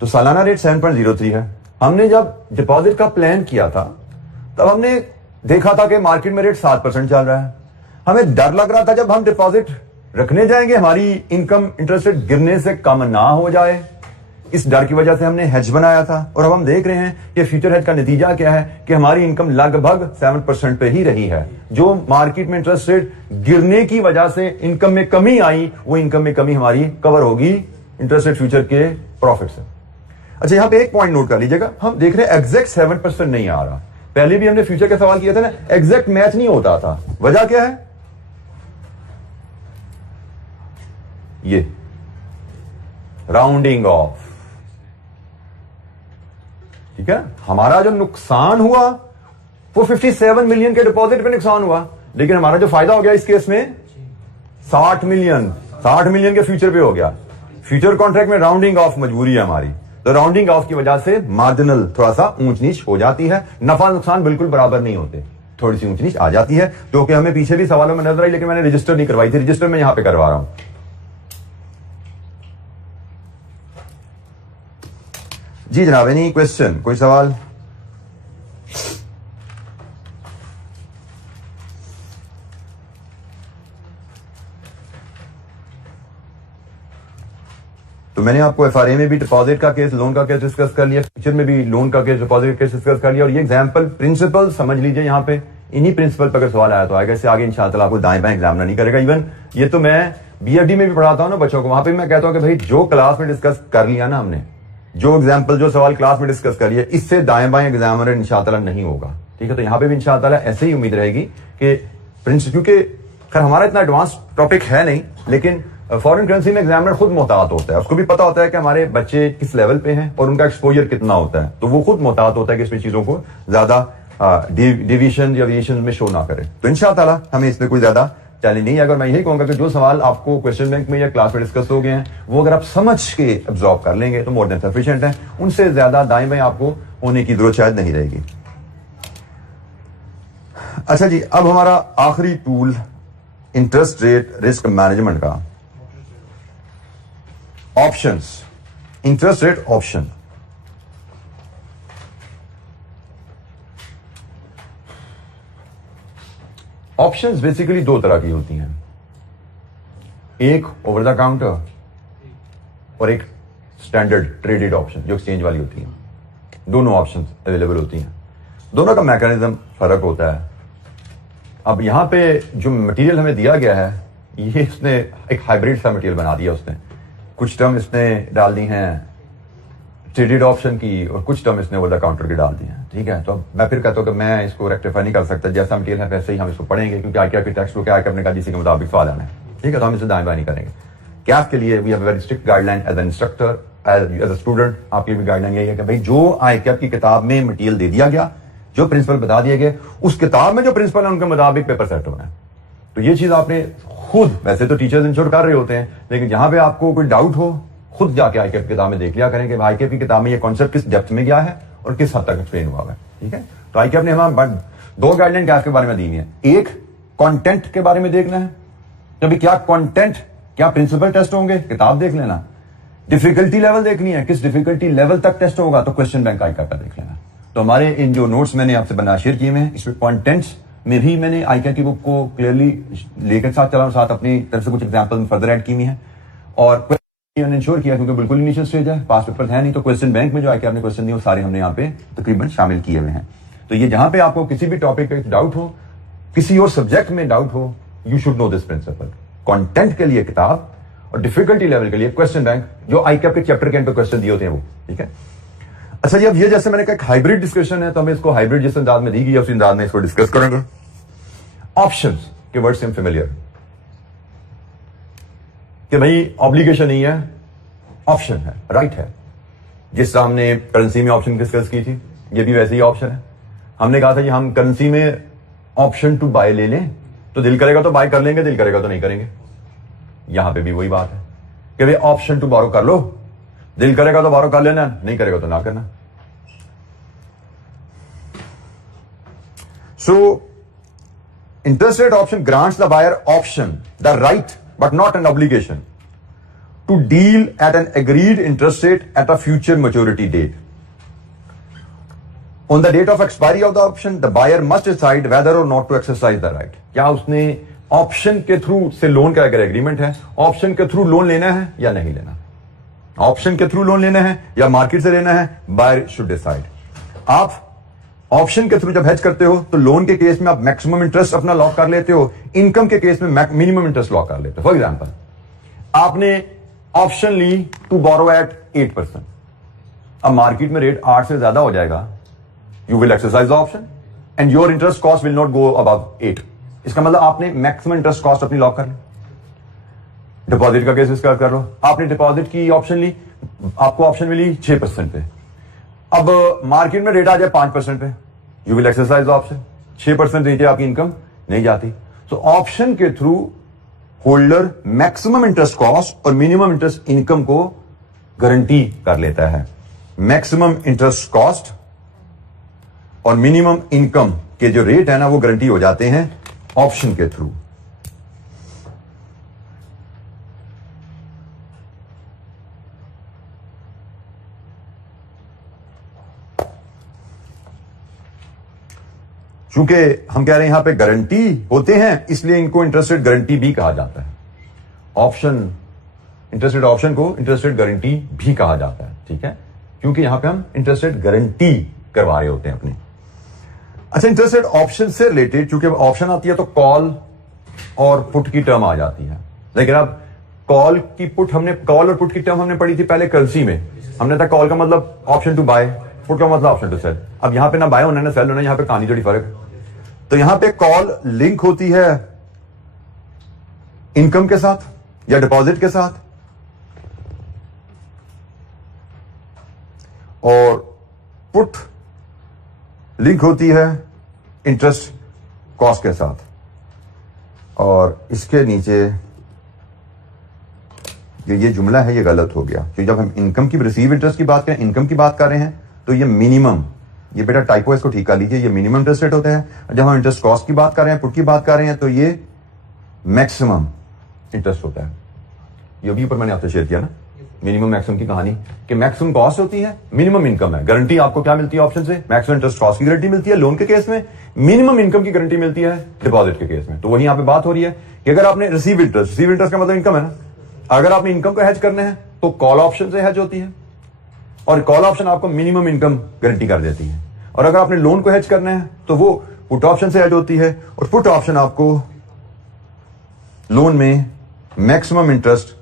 तो सालाना रेट 7.03 है। हमने जब डिपॉजिट का प्लान किया था तब हमने देखा था कि मार्केट में रेट 7% चल रहा है, हमें डर लग रहा था जब हम डिपॉजिट रखने जाएंगे हमारी इनकम इंटरेस्ट रेट गिरने से कम ना हो जाए। इस डर की वजह से हमने हेज बनाया था और अब हम देख रहे हैं कि फ्यूचर हेज का नतीजा क्या है कि हमारी इनकम लगभग 7% पे ही रही है। जो मार्केट में इंटरेस्ट रेट गिरने की वजह से इनकम में कमी आई, वो इनकम में कमी हमारी कवर होगी इंटरेस्ट रेट फ्यूचर के प्रॉफिट से। अच्छा, यहां पे एक पॉइंट नोट कर लीजिएगा, हम देख रहे हैं एग्जैक्ट 7% नहीं आ रहा। पहले भी हमने फ्यूचर का सवाल किया था ना, एग्जैक्ट मैच नहीं होता था। वजह क्या है? ये राउंडिंग ऑफ, ठीक है। हमारा जो नुकसान हुआ वो 57 मिलियन के डिपॉजिट पे नुकसान हुआ, लेकिन हमारा जो फायदा हो गया इस केस में 60 मिलियन के फ्यूचर पे हो गया। फ्यूचर कॉन्ट्रैक्ट में राउंडिंग ऑफ मजबूरी है हमारी, तो राउंडिंग ऑफ की वजह से मार्जिनल थोड़ा सा ऊंच नीच हो जाती है, नफा नुकसान बिल्कुल बराबर नहीं होते, थोड़ी सी ऊंच नीच आ जाती है, जो कि हमें पीछे भी सवालों में नजर आई, लेकिन मैंने रजिस्टर नहीं करवाई थी, रजिस्टर में यहां पे करवा रहा हूं। जी जनाब, एनी क्वेश्चन, कोई सवाल? तो मैंने आपको एफआरए में भी डिपॉजिट का केस, लोन का केस डिस्कस कर लिया, फ्यूचर में भी लोन का केस, डिपॉजिट का केस डिस्कस कर लिया, और ये एग्जांपल प्रिंसिपल समझ लीजिए। यहां पे इन्हीं प्रिंसिपल पर अगर सवाल आया तो आएगा, इससे आगे इंशाअल्लाह आपको दाएं बाएं एग्जामिनर नहीं करेगा। इवन ये तो मैं बीएफडी में भी पढ़ाता हूं ना बच्चों को, वहां पे मैं कहता हूं कि भाई जो क्लास में डिस्कस कर लिया ना हमने, जो एग्जाम्पल जो सवाल क्लास में डिस्कस करिए, इससे दाएं बाएं एग्जामिनर इंशाअल्लाह नहीं होगा, ठीक है। तो यहां पे भी इंशाअल्लाह ऐसे ही उम्मीद रहेगी कि क्योंकि खैर हमारा इतना एडवांस टॉपिक है नहीं, लेकिन फॉरेन करेंसी में एग्जामिनर खुद मोहतात होता है, उसको भी पता होता है कि हमारे बच्चे किस लेवल पे हैं और उनका एक्सपोजर कितना होता है, तो वो खुद मोहतात होता है कि इसमें चीजों को ज्यादा डिविएशन या वेरिएशन में शो ना करे। तो इंशाअल्लाह हमें इसमें कोई ज्यादा चैलेंज नहीं है। अगर मैं यही कहूंगा कि जो सवाल आपको क्वेश्चन बैंक में या क्लास में डिस्कस हो गए हैं, वो अगर आप समझ के एब्जॉर्ब कर लेंगे तो मोर देन सफिशिएंट है, उनसे ज्यादा दाएं बाएं आपको होने की जरूरत शायद नहीं रहेगी। अच्छा जी, अब हमारा आखिरी tool interest rate risk management का, options, interest rate option. Options basically दो तरह की होती हैं, एक ओवर द काउंटर और एक स्टैंडर्ड ट्रेडेड ऑप्शन जो एक्सचेंज वाली होती हैं। दोनों ऑप्शंस अवेलेबल होती हैं, दोनों का मैकेनिज्म फर्क होता है। अब यहां पे जो मटेरियल हमें दिया गया है, ये इसने एक हाइब्रिड सा मटेरियल बना दिया उसने, कुछ टर्म इसने डाल दी हैं ट्रेडेड ऑप्शन की और कुछ टर्म इसने ओवर द काउंटर की डाल दी हैं, ठीक है। तो अब मैं फिर कहता हूं कि मैं इसको रेक्टिफाई नहीं कर सकता, जैसा मटेरियल है वैसे ही हम इसको पढ़ेंगे, क्योंकि आईके की टेक्स्ट बुक है, आईके अपने इसी के मुताबिक सवाल आना है, ठीक है। तो हम इसे दाएं बाएं नहीं करेंगे। कैफ के लिए we have very strict guideline as an instructor, as a student. आपकी भी गाइडलाइन यही है कि भाई जो आईके की किताब में मटेरियल दे दिया गया, जो प्रिंसिपल बता दिए गए, उस किताब में जो प्रिंसिपल है उनके मुताबिक पेपर सेट होना है। तो ये चीज आपने खुद, वैसे तो टीचर्स इंश्योर कर रहे होते हैं, लेकिन जहां पे आपको कोई डाउट हो, खुद जाके आईके की किताब में देख लिया करें कि आईके की किताब में ये कॉन्सेप्ट किस डेप्थ में गया है और किस हद तक एक्सप्लेन हुआ है, ठीक है। तो आईके ने हमारे दो गाइडलाइन कैफ के बारे में दी है। एक, कंटेंट के बारे में देखना है, कभी क्या कंटेंट, क्या प्रिंसिपल टेस्ट होंगे, किताब देख लेना। डिफिकल्टी लेवल देखनी है, किस डिफिकल्टी लेवल तक टेस्ट होगा, तो क्वेश्चन बैंक आईके का देख लेना। तो हमारे इन जो नोट्स मैंने आपसे बना शेयर किए हैं, इसमें कंटेंट्स में भी मैंने आईके की बुक को क्लियरली लेकर साथ चला और साथ अपनी तरफ से कुछ एग्जाम्पल फर्दर ऐड की हुई है, और इंश्योर किया क्योंकि बिल्कुल इनिशियल स्टेज है, पास पेपर है नहीं, तो क्वेश्चन बैंक में जो आईके आपने क्वेश्चन दिए वो सारे हमने यहाँ पे तकरीबन शामिल किए हुए हैं। तो ये जहां पे आपको किसी भी टॉपिक पे डाउट हो, किसी और सब्जेक्ट में डाउट हो, you should know this principle. Content के लिए किताब और डिफिकल्टी लेवल के लिए क्वेश्चन बैंक, जो आईके के चैप्टर के एंड पे क्वेश्चन दिए होते हैं वो, ठीक है। अच्छा जी, अब ये जैसे मैंने कहा हाइब्रिड डिस्कशन है, तो हमें इसको हाइब्रिड जिस अंदाज में दी गई है उस अंदाज में इसको डिस्कस करेंगे। ऑप्शंस के वर्ड से हम फेमिलियर कि भाई ऑब्लिगेशन नहीं है, ऑप्शन है, राइट है। जिस तरह हमने करेंसी में ऑप्शन डिस्कस की थी, ये भी वैसे ही ऑप्शन है। हमने कहा था कि हम करेंसी में ऑप्शन टू बाय ले लें, तो दिल करेगा तो बाय कर लेंगे, दिल करेगा तो नहीं करेंगे। यहां पे भी वही बात है कि भाई ऑप्शन टू बोरो कर लो, दिल करेगा तो बोरो कर लेना, नहीं करेगा तो ना करना। So interest rate option grants the buyer option the right but not an obligation to deal at an agreed interest rate at a future maturity date. On the date of expiry of the option the buyer must decide whether or not to exercise the right. क्या उसने option के through से loan का अगर agreement है, option के through loan लेना है या नहीं लेना, ऑप्शन के थ्रू लोन लेना है या मार्केट से लेना है, बायर शुड डिसाइड। आप ऑप्शन के थ्रू जब हेज करते हो तो लोन के केस में आप मैक्सिमम इंटरेस्ट अपना लॉक कर लेते हो, इनकम के केस में मिनिमम इंटरेस्ट लॉक कर लेते हो। फॉर एग्जांपल आपने ऑप्शन ली टू बोरो एट 8%, अब मार्केट में रेट 8 से ज्यादा हो जाएगा, you will exercise the option and your interest cost will not go above 8। इसका मतलब आपने मैक्सिमम इंटरेस्ट कॉस्ट अपनी लॉक कर ली। डिपॉजिट का केस इसका कर लो, आपने डिपॉजिट की ऑप्शन ली, आपको ऑप्शन मिली 6% पे, अब मार्केट में रेट आ जाए 5% पे, you will exercise the option, 6% नीचे आपकी इनकम नहीं जाती। सो ऑप्शन के through holder maximum interest cost और मिनिमम इंटरेस्ट इनकम को गारंटी कर लेता है। मैक्सिमम इंटरेस्ट कॉस्ट और मिनिमम इनकम के जो रेट है ना वो गारंटी हो जाते हैं ऑप्शन के थ्रू। चूंकि हम कह रहे हैं यहां पे गारंटी होते हैं इसलिए इनको इंटरेस्ट रेट गारंटी भी कहा जाता है। ऑप्शन इंटरेस्ट रेट ऑप्शन को इंटरेस्ट रेट गारंटी भी कहा जाता है, ठीक है, क्योंकि यहां पे हम इंटरेस्ट रेट गारंटी करवा रहे होते हैं अपने। अच्छा, इंटरेस्ट रेट ऑप्शन से रिलेटेड चूंकि ऑप्शन आती है तो कॉल और पुट की टर्म आ जाती है, लेकिन अब कॉल और पुट की टर्म हमने पढ़ी थी पहले करेंसी में। हमने था कॉल का मतलब ऑप्शन टू बाय, पुट का मतलब ऑप्शन टू सेल। अब यहां पे ना बाय होना ना सेल होना, यहां पे कहानी थोड़ी फर्क है। तो यहां पे कॉल लिंक होती है इनकम के साथ या डिपॉजिट के साथ, और पुट लिंक होती है इंटरेस्ट कॉस्ट के साथ। और इसके नीचे ये जुमला है, ये गलत हो गया, क्योंकि जब हम इनकम की रिसीव इंटरेस्ट की बात करें, इनकम की बात कर रहे हैं तो ये मिनिमम, ये बेटा टाइपो, इसको ठीक कर लीजिए, ये मिनिमम इंटरेस्ट रेट होता है। जब हम इंटरेस्ट कॉस्ट की बात कर रहे हैं, पुट की बात कर रहे हैं, तो ये मैक्सिमम इंटरेस्ट होता है। ये भी ऊपर मैंने आपसे शेयर किया ना मिनिमम मैक्सिमम की कहानी, कि मैक्सिमम कॉस्ट होती है, मिनिमम इनकम है। गारंटी आपको क्या मिलती है ऑप्शन से? मैक्सिमम इंटरेस्ट कॉस्ट की गारंटी मिलती है लोन के केस में, मिनिमम इनकम की गारंटी मिलती है डिपॉजिट के केस में। तो वही यहां पे बात हो रही है कि अगर आपने रिसीव इंटरेस्ट का मतलब इनकम है ना, अगर आपने इनकम को हेज करना है तो कॉल ऑप्शन से हेज होती है, और कॉल ऑप्शन आपको मिनिमम इनकम गारंटी कर देती है। और अगर आपने लोन को हेज करना है तो वो पुट ऑप्शन से हेज होती है, और पुट ऑप्शन आपको लोन में मैक्सिमम इंटरेस्ट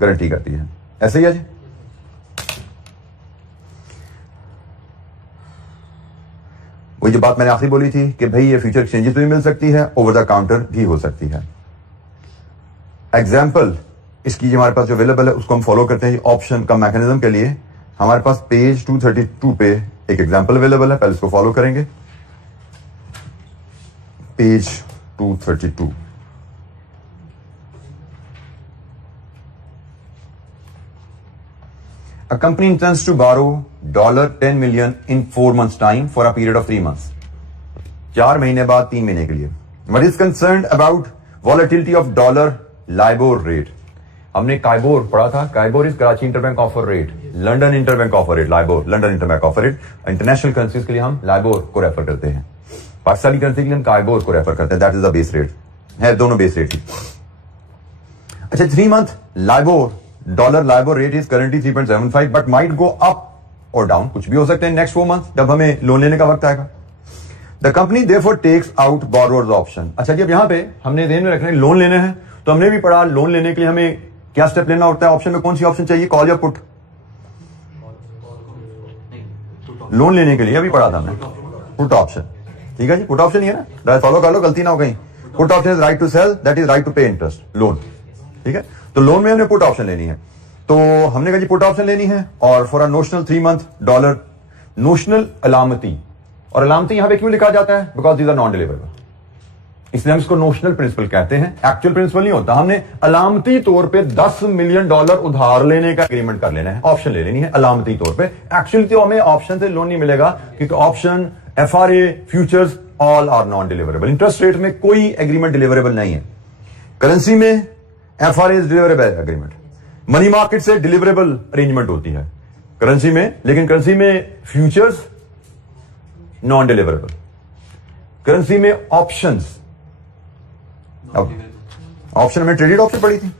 गारंटी करती है। ऐसे ही है जी। वही जो बात मैंने आखिरी बोली थी कि भाई ये फ्यूचर एक्सचेंजेस में भी मिल सकती है, ओवर द काउंटर भी हो सकती है। एग्जाम्पल इसकी हमारे पास जो अवेलेबल है उसको हम फॉलो करते हैं। ऑप्शन का मैकेनिज्म के लिए हमारे पास पेज 232 पे एक एग्जाम्पल अवेलेबल है, पहले इसको फॉलो करेंगे। Page 232, A company intends to borrow $10 million in 4 months time for a period of 3 months. 4 महीने बाद 3 महीने के लिए। What is concerned about volatility of dollar LIBOR rate? हमने काइबोर पढ़ा था। KIBOR is Karachi interbank offer rate, London interbank offer rate, LIBOR London interbank offer rate. International currencies के लिए हम लाइबोर को रेफर करते हैं, पाकिस्तानी करेंसी के लिए हम काइबोर को रेफर करते हैं। That is the base rate है, दोनों बेस रेट ही। अच्छा, 3 month LIBOR dollar LIBOR rate is currently 3.75 but might go up और डाउन, कुछ भी हो सकते हैं नेक्स्ट 4 मंथ जब हमें लोन लेने का वक्त आएगा। The company therefore takes out borrowers option. अच्छा, जब यहां पे हमने ध्यान में रखना है लोन लेने हैं, तो हमने भी पढ़ा लोन लेने के लिए हमें क्या स्टेप लेना होता है। ऑप्शन में कौन सी ऑप्शन चाहिए, कॉल या पुट? लोन लेने के लिए अभी पढ़ा था हमने पुट ऑप्शन, ठीक है जी। पुट ऑप्शन ही है ना, फॉलो कर लो, गलती ना हो कहीं। Put option is right to sell, that is right to pay interest loan, ठीक है। तो लोन में हमने पुट ऑप्शन लेनी है, तो हमने कहा जी पुट ऑप्शन लेनी है, और for a notional 3 month dollar notional अलामती। और अलामती यहां पे क्यों लिखा जाता है? Because these are non deliverable, इसलिए हम इसको नोशनल प्रिंसिपल कहते हैं, एक्चुअल प्रिंसिपल नहीं होता। हमने अलामती तौर पे $10 मिलियन उधार लेने का एग्रीमेंट कर लेना है, ऑप्शन ले लेनी है अलामती तौर पे। एक्चुअली तो हमें ऑप्शन से लोन नहीं मिलेगा, क्योंकि option, FRA, futures all are non deliverable. Interest rate में कोई एग्रीमेंट डिलीवरेबल नहीं है। करेंसी में FRA deliverable agreement, money market से डिलीवरेबल अरेंजमेंट होती है करेंसी में, लेकिन करेंसी में फ्यूचर्स नॉन डिलीवरेबल। करेंसी में ऑप्शंस, अब ऑप्शन हमने ट्रेडेड ऑप्शन पढ़ी थी,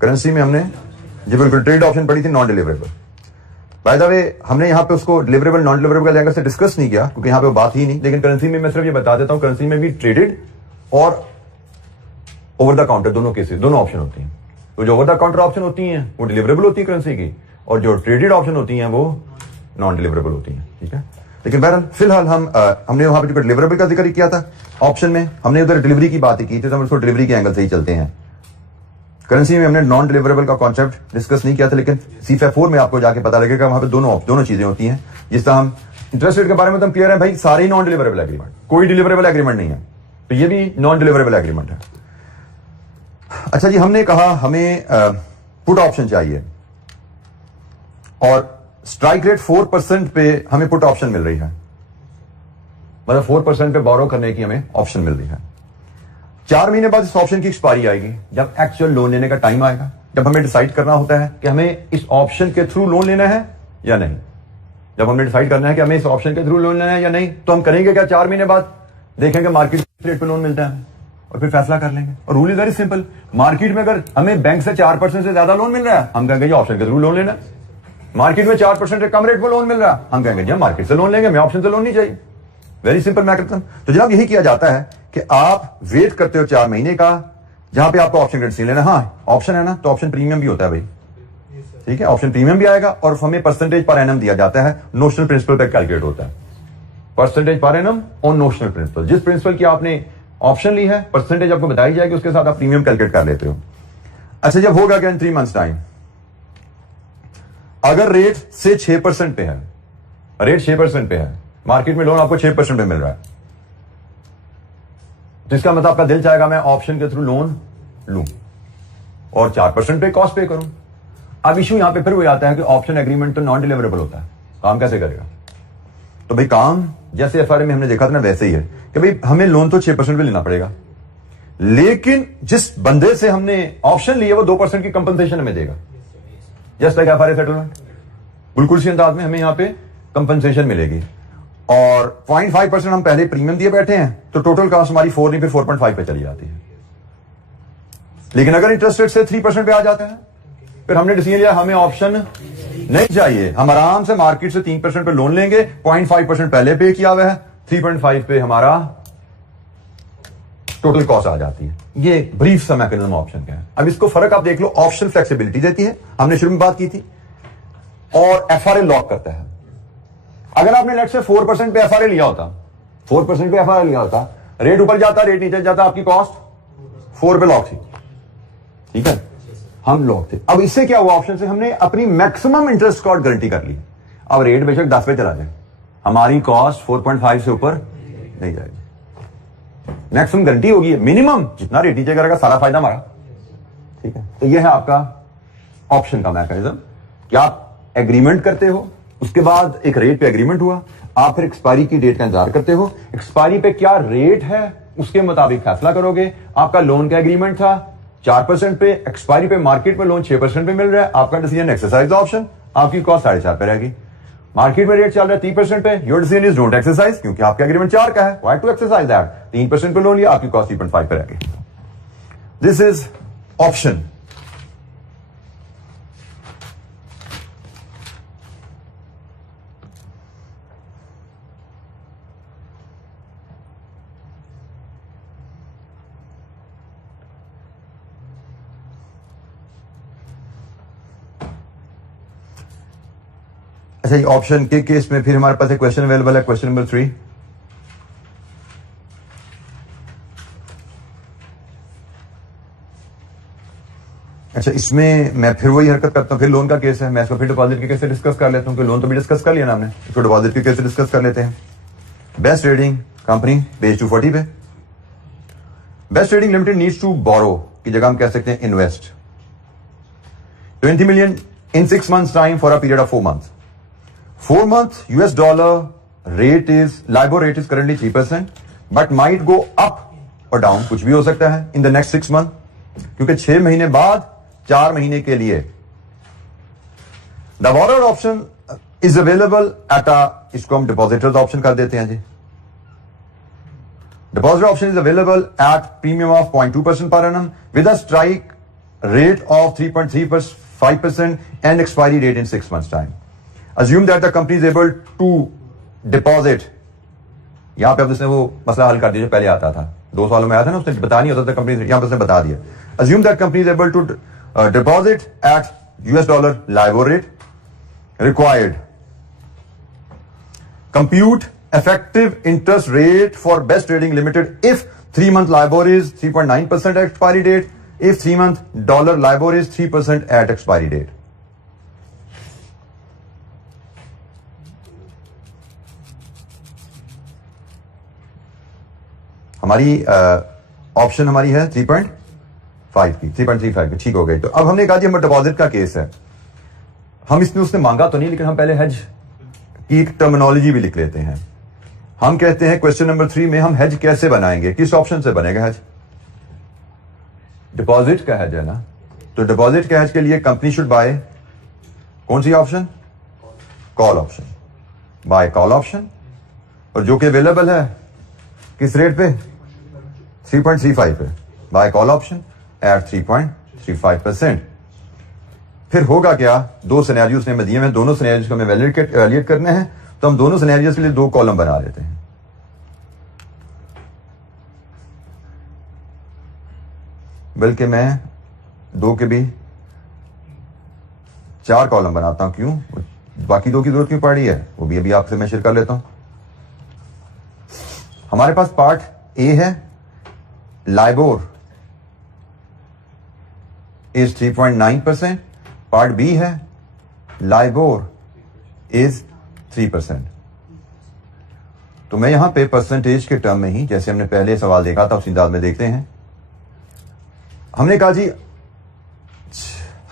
करेंसी में हमने जी बिल्कुल ट्रेड ऑप्शन पढ़ी थी non deliverable. By the way हमने यहाँ पे उसको डिलीवरेबल नॉन डिलीवरेबल का एंगल से डिस्कस नहीं किया क्योंकि यहाँ पे वो बात ही नहीं, लेकिन करेंसी में मैं सिर्फ ये बता देता हूं, करेंसी में भी ट्रेडेड और ओवर द काउंटर दोनों केसेस, दोनों ऑप्शन होती हैं। तो जो ओवर द काउंटर ऑप्शन होती हैं वो डिलीवरेबल होती है करेंसी की, और जो ट्रेडेड ऑप्शन होती हैं वो नॉन डिलीवरेबल होती हैं। ठीक है, लेकिन बहरहाल फिलहाल हमने वहां पर डिलीवरेबल का जिक्र किया था ऑप्शन में, हमने उधर डिलीवरी की बात की थी, तो हम उसको डिलीवरी के एंगल से ही चलते हैं। करेंसी में हमने नॉन डिलीवरेबल का कॉन्सेप्ट डिस्कस नहीं किया था, लेकिन CFA 4 में आपको जाके पता लगेगा वहां पे दोनों चीजें होती हैं। जिस तरह हम इंटरेस्ट रेट के बारे में तो हम क्लियर है भाई, सारे ही नॉन डिलीवरेबल एग्रीमेंट, कोई डिलीवरेबल एग्रीमेंट नहीं है, तो ये भी नॉन डिलीवरेबल एग्रीमेंट है। अच्छा जी, हमने कहा हमें पुट ऑप्शन चाहिए और स्ट्राइक रेट 4% पे हमें पुट ऑप्शन मिल रही है, मतलब 4% पे बोरो करने की हमें ऑप्शन मिल रही है। 4 महीने बाद इस ऑप्शन की एक्सपायरी आएगी, जब एक्चुअल लोन लेने का टाइम आएगा, जब हमें डिसाइड करना होता है कि हमें इस ऑप्शन के थ्रू लोन लेना है या नहीं। जब हमें डिसाइड करना है कि हमें इस ऑप्शन के थ्रू लोन लेना है या नहीं, तो हम करेंगे क्या, 4 महीने बाद देखेंगे मार्केट रेट पे लोन मिलता है और फिर फैसला कर लेंगे। और rule is very simple, market में अगर हमें बैंक से 4% से ज्यादा लोन मिल रहा है, हम कहेंगे ऑप्शन के थ्रू लोन लेना। मार्केट में 4% से कम रेट पर लोन मिल रहा है, हम कहेंगे जी हम मार्केट से लोन लेंगे, हमें ऑप्शन से लोन नहीं चाहिए। Very simple mechanism. तो जनाब यही किया जाता है कि आप वेट करते हो 4 महीने का, जहां पे आपको ऑप्शन रेट नहीं लेना। हाँ, ऑप्शन है ना, तो ऑप्शन प्रीमियम भी होता है भाई, ठीक है, ऑप्शन प्रीमियम भी आएगा और हमें परसेंटेज पर एनम दिया जाता है, नोशनल प्रिंसिपल पे कैलकुलेट होता है, परसेंटेज पर एनम और नोशनल प्रिंसिपल। जिस प्रिंसिपल की आपने ऑप्शन ली है, परसेंटेज आपको बताई जाएगी, उसके साथ आप प्रीमियम कैलकुलेट कर लेते हो। अच्छा, जब होगा क्या इन 3 मंथ्स टाइम, अगर रेट से 6% पे है, रेट 6% पे है, मार्केट में लोन आपको 6% पे मिल रहा है, तो इसका मतलब आपका दिल चाहेगा मैं ऑप्शन के थ्रू लोन लूं और 4% पे कॉस्ट पे करूं। अब इशू यहां पे फिर वो आता है कि ऑप्शन एग्रीमेंट तो नॉन डिलीवरेबल होता है, काम कैसे करेगा। तो भाई काम जैसे FRA में हमने देखा था ना, वैसे ही है कि भाई हमें लोन तो 6% पे लेना पड़ेगा, लेकिन जिस बंदे से हमने ऑप्शन लिया वो 2% की कंपनसेशन हमें देगा, जस्ट लाइक FRA सेटलमेंट। बिल्कुल सी अंदाज में हमें यहां पे कंपनसेशन मिलेगी और 0.5% हम पहले प्रीमियम दिए बैठे हैं, तो टोटल कॉस्ट हमारी 4 नहीं फिर 4.5 पे चली जाती है। लेकिन अगर इंटरेस्ट रेट से 3% पे आ जाता है, फिर हमने डिसीजन लिया हमें ऑप्शन नहीं चाहिए, हम आराम से मार्केट से 3% पे लोन लेंगे, 0.5% पहले पे किया हुआ है, 3.5 पे हमारा टोटल कॉस्ट आ जाती है। ये ब्रीफ सा मैकेनिज्म ऑप्शन का है। अब इसको फर्क आप देख लो, ऑप्शन फ्लेक्सिबिलिटी देती है, हमने शुरू में बात की थी, और FRA लॉक करता है। अगर आपने लेट से 4% पे FRA लिया होता, 4% पे FRA लिया होता, रेट ऊपर जाता रेट नीचे जाता, आपकी कॉस्ट 4 पे लॉक थी, ठीक है, हम लॉक थे। अब इससे क्या हुआ, ऑप्शन से हमने अपनी मैक्सिमम इंटरेस्ट कॉस्ट गारंटी कर ली। अब रेट बेशक 10 पे चला जाए, हमारी कॉस्ट 4.5 से ऊपर नहीं जाएगी, मैक्सिमम गारंटी होगी, मिनिमम जितना रेट नीचे करेगा सारा फायदा हमारा, ठीक है। तो यह है आपका ऑप्शन का मैकेनिज्म कि आप एग्रीमेंट करते हो, उसके बाद एक रेट पे एग्रीमेंट हुआ, आप फिर एक्सपायरी की डेट का इंतजार करते हो, एक्सपायरी पे क्या रेट है उसके मुताबिक फैसला करोगे। आपका लोन का एग्रीमेंट था 4% पे, एक्सपायरी पे मार्केट में लोन 6% पे मिल रहा है, आपका डिसीजन एक्सरसाइज ऑप्शन, आपकी कॉस्ट 4.5 पे रहेगी। मार्केट में रेट चल रहा है 3% पे, your decision is don't exercise, क्योंकि आपका एग्रीमेंट 4 का है, व्हाई टू एक्सरसाइज दैट। 3% पे लोन लिया, आपकी कॉस्ट 3.5 पे रहेगी। This is option. अच्छा, ऑप्शन के केस में फिर हमारे पास एक क्वेश्चन अवेलेबल है, क्वेश्चन नंबर 3। अच्छा, इसमें मैं फिर वही हरकत करता हूं, फिर लोन का केस है, मैं इसको फिर डिपॉजिट के केस से डिस्कस कर लेता हूं, कि लोन तो भी डिस्कस कर लिया ना हमने, इसको डिपॉजिट के केस से डिस्कस कर लेते हैं। बेस्ट ट्रेडिंग कंपनी पेज 240 पे, best trading limited needs to borrow की जगह हम कह सकते हैं invest 20 million in 6 months time for a period of 4 months. 4 month US dollar rate is, LIBOR rate is currently 3%, but might go up or down, कुछ भी हो सकता है in the next 6 month, क्योंकि 6 महीने बाद 4 महीने के लिए the borrowed option is available at a, इसको हम डिपॉजिटर्स ऑप्शन कर देते हैं जी, Deposit option is available at premium of 0.2% per annum with a strike rate of 3.35% and expiry date in 6 months time. Assume that the company is able to deposit. यहां पे अब उसने वो मसला हल कर दिया जो पहले आता था, 2 सालों में आया था ना, उसने बता नहीं होता था कंपनी, यहां पे उसने बता दिया. Assume that company is able to deposit at $, LIBOR rate required. Compute effective interest rate for Best Trading Limited if 3-month LIBOR is 3.9% at expiry date, if 3-month $LIBOR is 3% at expiry date. हमारी option हमारी है 3.5 की, 3.35 की, ठीक हो गई. तो अब हमने कहा जी हमारे डिपॉजिट का केस है, हम इसमें उसने मांगा तो नहीं, लेकिन हम पहले हेज की टर्मिनोलॉजी भी लिख लेते हैं. हम कहते हैं क्वेश्चन नंबर 3 में हम हेज कैसे बनाएंगे, किस ऑप्शन से बनेगा हेज? डिपॉजिट का हेज है ना, तो डिपॉजिट के हेज के लिए कंपनी शुड बाय कौन सी option? Call option. Buy call option, और जो कि अवेलेबल है किस रेट पे? 3.35 पे. Buy call option at 3.35%. फिर होगा क्या? 2 सिनेरियोस ने हमें दिए हैं, दोनों सिनेरियोस को हमें वैलिडेट करने हैं, तो हम दोनों सिनेरियोस के लिए 2 कॉलम बना लेते हैं. बल्कि मैं 2 के भी 4 कॉलम बनाता हूं. क्यों? बाकी 2 की जरूरत क्यों पड़ रही है, वो भी अभी आपसे मैं शेयर कर लेता हूं. हमारे पास पार्ट ए है, LIBOR is 3.9%. पार्ट बी है, LIBOR is 3%. तो मैं यहां पे परसेंटेज के टर्म में ही, जैसे हमने पहले सवाल देखा था उसी अंदाज में देखते हैं. हमने कहा जी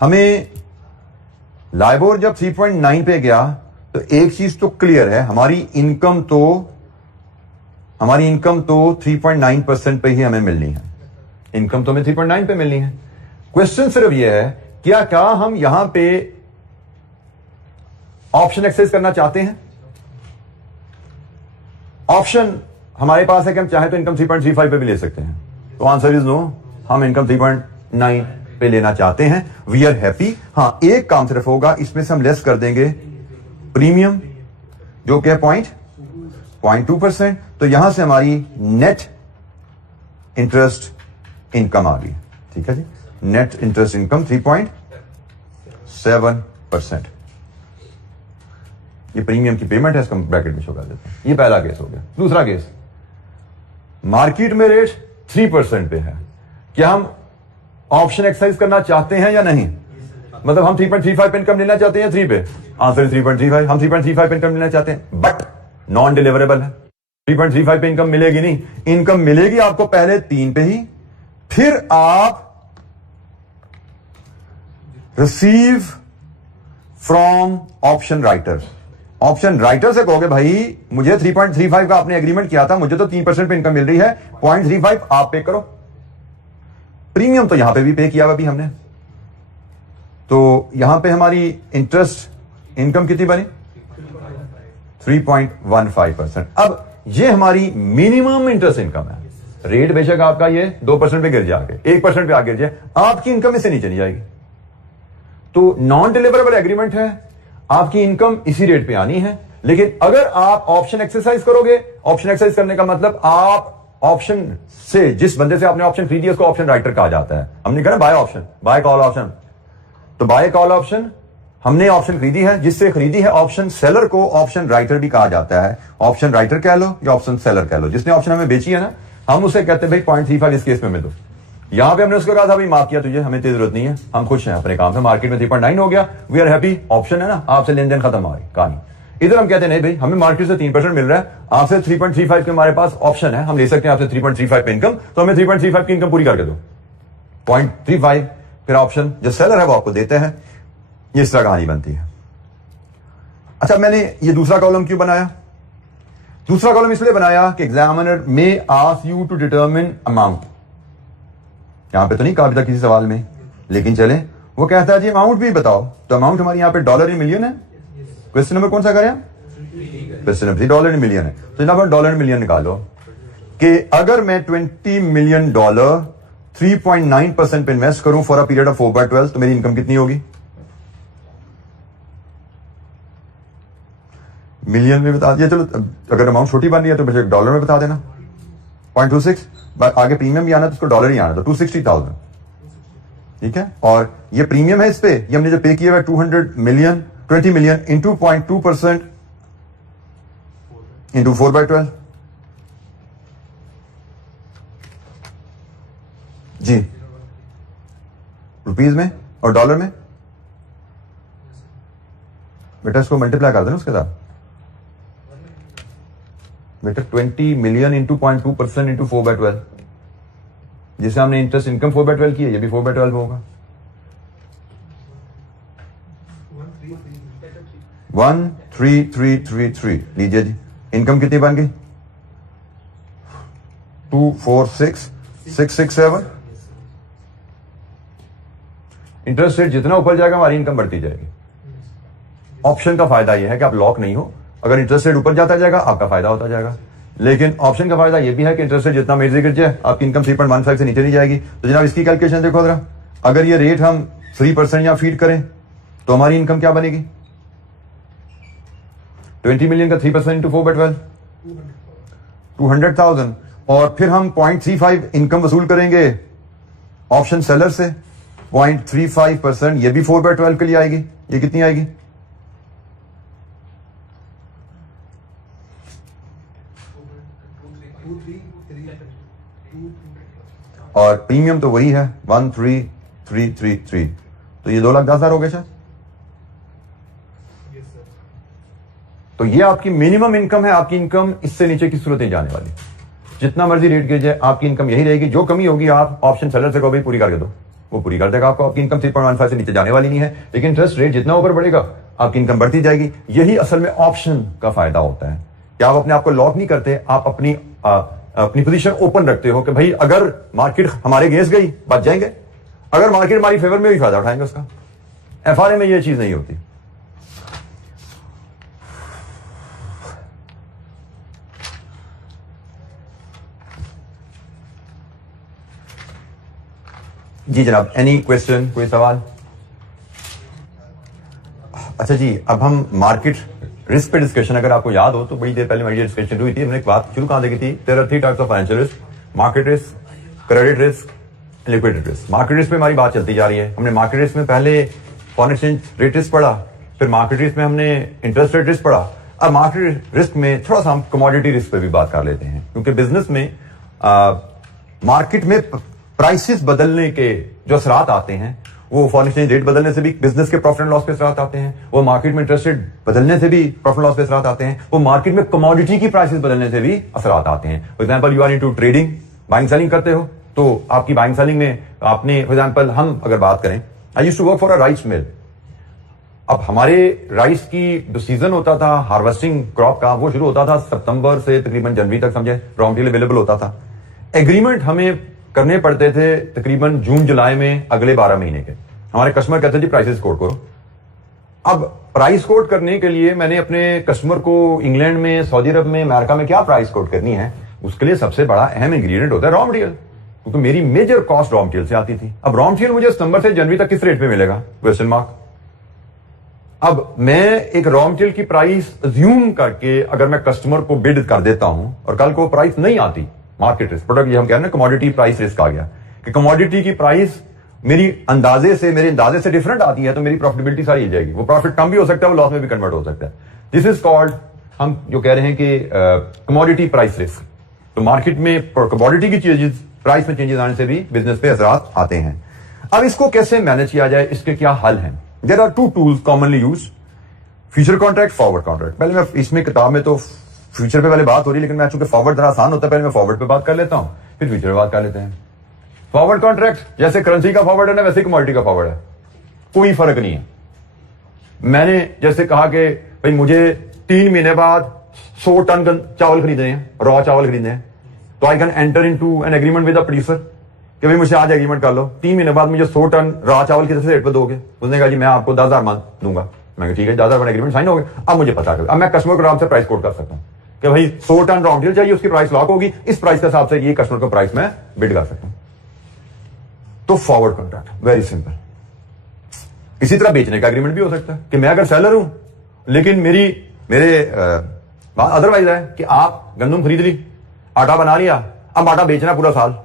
हमें LIBOR जब 3.9 पे गया तो एक चीज तो क्लियर है, हमारी इनकम तो 3.9% पे ही हमें मिलनी है. इनकम तो हमें 3.9 पे मिलनी है. क्वेश्चन सिर्फ यह है क्या हम यहां पे ऑप्शन एक्सेस करना चाहते हैं? ऑप्शन हमारे पास है कि हम चाहें तो इनकम 3.35 पे भी ले सकते हैं. तो आंसर इज नो, हम इनकम 3.9 पे लेना चाहते हैं. We are happy. हां, एक काम सिर्फ होगा, इसमें से हम लेस कर देंगे प्रीमियम जो कि है 0.2%. तो यहां से हमारी नेट इंटरेस्ट इनकम आ गई. ठीक है जी, नेट इंटरेस्ट इनकम 3.7%. ये प्रीमियम की पेमेंट है, इसका ब्रैकेट में शो कर देते हैं. ये पहला केस हो गया. दूसरा केस, मार्केट में रेट 3% पे है, क्या हम ऑप्शन एक्सरसाइज करना चाहते हैं या नहीं? मतलब हम 3.35 पे इनकम लेना चाहते हैं 3 पे? आंसर 3.35. हम 3.35 पे इनकम लेना चाहते हैं, बट नॉन डिलीवरेबल है. 3.35 पे इनकम मिलेगी नहीं. इनकम मिलेगी आपको पहले 3 पे ही, फिर आप receive from option writer. Option writer से कहोगे भाई मुझे 3.35 का आपने एग्रीमेंट किया था, मुझे तो 3% पे इनकम मिल रही है, 0.35 आप पे करो. प्रीमियम तो यहां पे भी पे किया अभी हमने, तो यहां पे हमारी इंटरेस्ट इनकम कितनी बनी? 3.15%. अब ये हमारी मिनिमम इंटरेस्ट इनकम है. रेट बेशक आपका ये 2% पे गिर जाए, 1% पे आगे गिर जाए, आपकी इनकम इससे नहीं चली जाएगी. तो नॉन डिलीवरेबल एग्रीमेंट है, आपकी इनकम इसी रेट पे आनी है. लेकिन अगर आप ऑप्शन एक्सरसाइज करोगे, ऑप्शन एक्सरसाइज करने का मतलब आप ऑप्शन से, जिस बंदे से आपने ऑप्शन खरीदी उसको ऑप्शन राइटर कहा जाता है. हमने कहा buy option, buy call option. तो बाय कॉल ऑप्शन हमने ऑप्शन खरीदी है, जिससे खरीदी है ऑप्शन सेलर को ऑप्शन राइटर भी कहा जाता है. ऑप्शन राइटर कह लो या ऑप्शन सेलर कह लो, जिसने ऑप्शन हमें बेची है ना, हम उसे कहते हैं भाई 0.35 इस केस में मिल दो. यहां पे हमने उसको कहा था भाई माफ किया तुझे, हमें तेरी जरूरत नहीं है, हम खुश हैं अपने काम से. मार्केट में 3.9 हो गया, वी आर हैप्पी. ऑप्शन है ना, आपसे लेन देन खत्म हो गई कहानी. इधर हम कहते हैं नहीं भाई हमें मार्केट से 3% मिल रहा है, आपसे 3.35 के हमारे पास ऑप्शन है, हम ले सकते हैं आपसे 3.35 पे इनकम, तो हमें 3.35 की इनकम पूरी करके दो. 0.35 फिर ऑप्शन जो सेलर है वो आपको देते हैं. ये इस तरह कहानी बनती है. अच्छा, मैंने ये दूसरा कॉलम क्यों बनाया? दूसरा कॉलम इसलिए बनाया कि एग्जामिनर में ask you to determine amount. यहां पे तो नहीं कहा अभी तक किसी सवाल में, लेकिन चले वो कहता है जी अमाउंट भी बताओ. तो अमाउंट हमारे यहां पे डॉलर इन मिलियन है. क्वेश्चन नंबर कौन सा करें? क्वेश्चन नंबर $3 इन मिलियन है. तो जनाब डॉलर इन मिलियन निकालो. कि अगर मैं $20 मिलियन 3.9% पे इन्वेस्ट करूं फॉर अ पीरियड ऑफ 4/12 तो मेरी इनकम कितनी होगी? मिलियन में बता दिया, चलो अगर अमाउंट छोटी बन रही है तो मुझे डॉलर में बता देना। 0.26, आगे प्रीमियम भी आना तो उसको डॉलर ही आना, तो 260,000, ठीक है। और ये प्रीमियम है इस पे, ये हमने जो पे किया है 20 मिलियन इंटू 0.2% इंटू 4/12 जी, रुपीज में और डॉलर में। बेटा इसको मल्टीप्लाई कर देना उसके साथ बेटा। 20 मिलियन इंटू 0.2% इंटू 4/12, जिसे हमने इंटरेस्ट इनकम 4/12 की है, ये भी 4/12 होगा। 13333 लीजिए जी, इनकम कितनी बन गई? 246667। इंटरेस्ट रेट जितना ऊपर जाएगा हमारी इनकम बढ़ती जाएगी। ऑप्शन का फायदा यह है कि आप लॉक नहीं हो, अगर इंटरेस्ट रेट ऊपर जाता जाएगा आपका फायदा होता जाएगा। लेकिन ऑप्शन का फायदा यह भी है कि इंटरेस्ट रेट जितना मर्जी गिर जाए आपकी इनकम 3.15 से नीचे नहीं जाएगी। तो जनाब इसकी कैलकुलेशन देखो जरा, अगर ये रेट हम 3% या फीड करें तो हमारी इनकम क्या बनेगी? 20 मिलियन का 3% इंटू 4/12 200,000, और फिर हम 0.35 इनकम वसूल करेंगे ऑप्शन सेलर से। 0.35% ये भी 4/12 के लिए आएगी। ये कितनी आएगी? और प्रीमियम तो वही है 13333, तो ये 2,10,000 हो गए शायद। तो ये आपकी मिनिमम इनकम है। आपकी इनकम इससे नीचे की सूरत नहीं जाने वाली। जितना मर्जी रेट गिर जाए आपकी इनकम यही रहेगी। जो कमी होगी आप ऑप्शन सेलर से को भी पूरी करके दो, वो पूरी कर देगा आपको। आपकी इनकम 3.15 से नीचे जाने वाली नहीं है। लेकिन इंटरेस्ट रेट जितना ऊपर बढ़ेगा आपकी इनकम बढ़ती जाएगी। यही असल में ऑप्शन का फायदा होता है कि आप अपने आप को लॉक नहीं करते, आप अपनी पोजीशन ओपन रखते हो कि भाई अगर मार्केट हमारे अगेंस्ट गई बच जाएंगे, अगर मार्केट हमारी फेवर में भी फायदा उठाएंगे उसका। एफआरए में यह चीज नहीं होती। जी जनाब, एनी क्वेश्चन, कोई सवाल? अच्छा जी, अब हम मार्केट रिस्क पे डिस्कशन, अगर आपको याद हो तो बड़ी देर पहले हमारी डिस्कशन हुई थी। हमने एक बात शुरू कहां देखी थी? There are 3 types of financial risk: market risk, credit risk, liquidity risk. Market risk पे हमारी बात चलती जा रही है। हमने मार्केट रिस्क में पहले फॉरेन एक्सचेंज रेट रिस्क पढ़ा, फिर मार्केट रिस्क में हमने इंटरेस्ट रेट रिस्क पढ़ा। अब मार्केट रिस्क में थोड़ा सा हम कमोडिटी रिस्क पे भी बात कर लेते हैं, क्योंकि बिजनेस में मार्केट में प्राइसेस बदलने के जो असरात आते हैं, वो फॉरेन एक्सचेंज रेट बदलने से भी बिजनेस के प्रॉफिट एंड लॉस पे असरात आते हैं। वो मार्केट में इंटरेस्ट रेट बदलने से भी प्रॉफिट लॉस पे असरात आते हैं। वो मार्केट में कमोडिटी की प्राइसेस बदलने से भी असरात आते हैं। For example, you are into trading, buying selling करते हो, तो आपकी बाइंग सेलिंग में आपने, फॉर एग्जांपल हम अगर बात करें, I used to work for a rice mill. अब हमारे राइस की जो सीजन होता था हार्वेस्टिंग क्रॉप का, वो शुरू होता था सितंबर से तकरीबन जनवरी तक, समझे, रॉ मटेरियल अवेलेबल होता था। एग्रीमेंट हमें करने पड़ते थे तकरीबन जून जुलाई में अगले 12 महीने के। हमारे कस्टमर कहते थे प्राइसेस कोट करो। अब प्राइस कोट करने के लिए मैंने अपने कस्टमर को इंग्लैंड में, सऊदी अरब में, अमेरिका में क्या प्राइस कोट करनी है, उसके लिए सबसे बड़ा अहम इंग्रेडिएंट होता है रॉ मटेरियल, क्योंकि मेरी मेजर कॉस्ट रॉ मटेरियल से आती थी। अब रॉ मटेरियल मुझे सितंबर से जनवरी तक किस रेट पे मिलेगा? Question mark. अब मैं एक रॉ मटेरियल की प्राइस अज्यूम करके अगर मैं कस्टमर को बिड कर देता हूं और कल को प्राइस नहीं आती, मार्केट रिस्क, प्रोडक्ट ये हम कह रहे हैं कमोडिटी प्राइस रिस्क आ गया कि कमोडिटी की प्राइस मेरे अंदाजे से डिफरेंट आती है, तो मेरी प्रॉफिटेबिलिटी सारी हिल जाएगी। वो प्रॉफिट कम भी हो सकता है, वो लॉस में भी कन्वर्ट हो सकता है। दिस इज कॉल्ड, हम जो कह रहे हैं कि कमोडिटी प्राइस रिस्क। तो मार्केट में कमोडिटी की चीजेस प्राइस में चेंजेस आने से भी बिजनेस पे असरात आते हैं। अब इसको कैसे मैनेज किया जाए, इसके क्या हल हैं? There are 2 tools commonly use: future contract, forward contract. पहले मैं इसमें किताब में तो फ्यूचर पे पहले बात हो रही है, लेकिन मैं चूंकि फॉरवर्ड जरा आसान होता है, पहले मैं फॉरवर्ड पे बात कर लेता हूं, फिर फ्यूचर पे बात कर लेते हैं। फॉरवर्ड कॉन्ट्रैक्ट जैसे करेंसी का फॉरवर्ड है ना, वैसे कमोडिटी का फॉरवर्ड है, कोई फर्क नहीं है। मैंने जैसे कहा कि भाई मुझे 3 महीने बाद 100 टन चावल खरीदने हैं, रॉ चावल खरीदने हैं, तो I can enter into an agreement with the producer कि भाई मुझे आज एग्रीमेंट कर लो, 3 महीने बाद मुझे 100 टन रॉ चावल किस रेट पे दोगे? उसने कहा जी मैं आपको 10,000 मान दूंगा। मैं ठीक है, 10,000 एग्रीमेंट साइन हो गया। अब मुझे पता कर, अब मैं कस्टमर को आराम से प्राइस कोट कर सकता हूं। कि भाई 100 टन रॉ मटेरियल चाहिए, उसकी प्राइस लॉक होगी, इस प्राइस के हिसाब से ये कस्टमर को प्राइस में बिड कर सकता हूं। तो फॉरवर्ड कॉन्ट्रैक्ट वेरी सिंपल। इसी तरह बेचने का एग्रीमेंट भी हो सकता है कि मैं अगर सेलर हूं लेकिन मेरे अदरवाइज है कि आप गंदम खरीद ली, आटा बना लिया, अब आटा बेचना पूरा साल,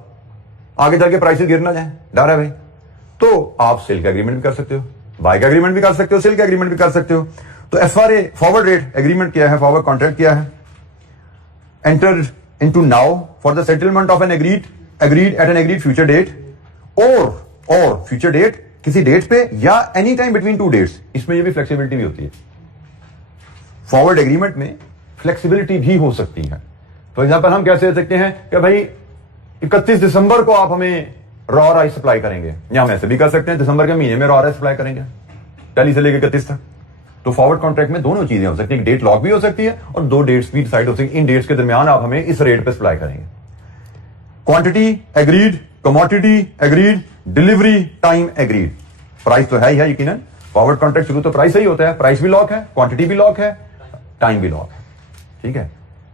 आगे चल के प्राइसेस गिर ना जाए, डर है भाई, तो आप सेल का एग्रीमेंट भी कर सकते हो, बाय का एग्रीमेंट भी कर सकते हो, सेल का एग्रीमेंट भी कर सकते हो। तो एफआरए फॉरवर्ड रेट एग्रीमेंट किया है, फॉरवर्ड कॉन्ट्रैक्ट किया है, enter into now for the settlement of an agreed at an agreed future date और फ्यूचर डेट किसी डेट पे या any time between two dates. इसमें ये भी फ्लेक्सिबिलिटी भी होती है, फॉरवर्ड एग्रीमेंट में फ्लेक्सिबिलिटी भी हो सकती है। फॉर एग्जांपल हम कैसे दे सकते हैं कि भाई 31 दिसंबर को आप हमें रॉ राइस सप्लाई करेंगे, या हम ऐसे भी कर सकते हैं दिसंबर के महीने में रॉ राइस सप्लाई करेंगे, पहली से लेकर 31 तक। तो फॉरवर्ड कॉन्ट्रैक्ट में दोनों चीजें हो सकती है, डेट लॉक भी हो सकती है और दो डेट्स भी डिसाइड हो सकती है, इन डेट्स के दरमियान आप हमें इस रेट पे सप्लाई करेंगे। Quantity agreed, commodity agreed, delivery time agreed. Price तो है ही है यकीनन, फॉरवर्ड कॉन्ट्रैक्ट शुरू तो प्राइस ही होता है, प्राइस भी लॉक है, क्वांटिटी भी लॉक है, टाइम भी लॉक है। ठीक है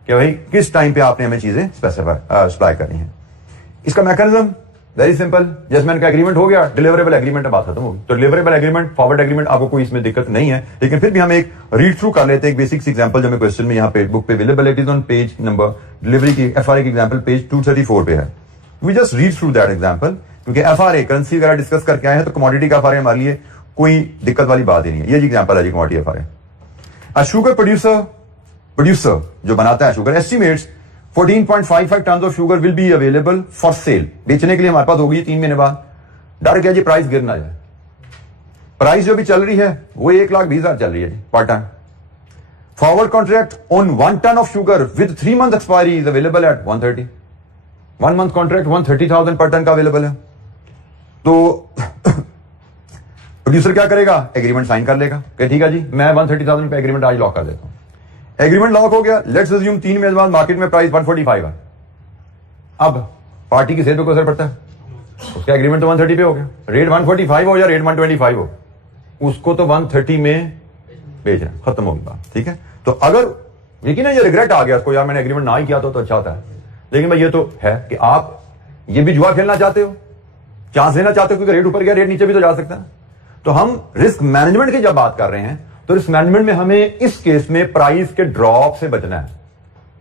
कि भाई किस टाइम पे आपने हमें चीजें स्पेसिफाई सप्लाई करनी है। इसका मैकेनिज्म वेरी सिंपल, जजमेंट का एग्रीमेंट हो गया, डिलीवरेबल एग्रीमेंट बात खत्म होगी। तो डिलीवरेबल एग्रीमेंट, फॉरवर्ड एग्रीमेंट, आपको कोई इसमें दिक्कत नहीं है, लेकिन फिर भी हम एक रीड थ्रू कर लेते हैं, एक बेसिक एग्जांपल जो मैं क्वेश्चन में यहाँ पे बुक पे available it is on page number, delivery की एफआरए की एग्जांपल पेज 234 पे है। We just read through that example, क्योंकि एफआरए करेंसी वगैरह डिस्कस करके आए हैं, तो कमोडिटी का एफआरए हमारे लिए कोई दिक्कत वाली बात ही नहीं है। ये एग्जांपल है जी commodity FRA. A sugar producer जो बनाता है sugar estimates 14.55 ton of sugar will be available for sale. बेचने के लिए हमारे पास होगी 3 महीने बाद। डर क्या जी प्राइस गिर ना जाए। प्राइस जो भी चल रही है वो 1,20,000 चल रही है per ton. Forward contract on 1 ton of sugar with 3 month expiry is available at 130। 1 month contract 130,000 per ton का अवेलेबल है। तो प्रोड्यूसर क्या करेगा, एग्रीमेंट साइन कर लेगा कि ठीक है जी मैं 130,000 पे एग्रीमेंट आज लॉक कर देता हूं। एग्रीमेंट लॉक हो गया, लेट्स अज्यूम 3 महीने बाद मार्केट में प्राइस 145 है। अब पार्टी की सेल पे कोई असर पड़ता है, उसका एग्रीमेंट तो 130 पे हो गया, रेट 145 हो या रेट 125 हो, उसको तो 130 में बेच रहा है, खत्म होगी बात। ठीक है, तो अगर लेकिन ये रिग्रेट आ गया उसको, यार मैंने एग्रीमेंट ना ही किया तो अच्छा होता है, लेकिन भाई ये तो है कि आप ये भी जुआ खेलना चाहते हो, चांस लेना चाहते हो, क्योंकि रेट ऊपर गया रेट नीचे भी तो जा सकता है। तो हम रिस्क मैनेजमेंट की जब बात कर रहे हैं तो रिस्क मैनेजमेंट में हमें इस केस में प्राइस के ड्रॉप से बचना है।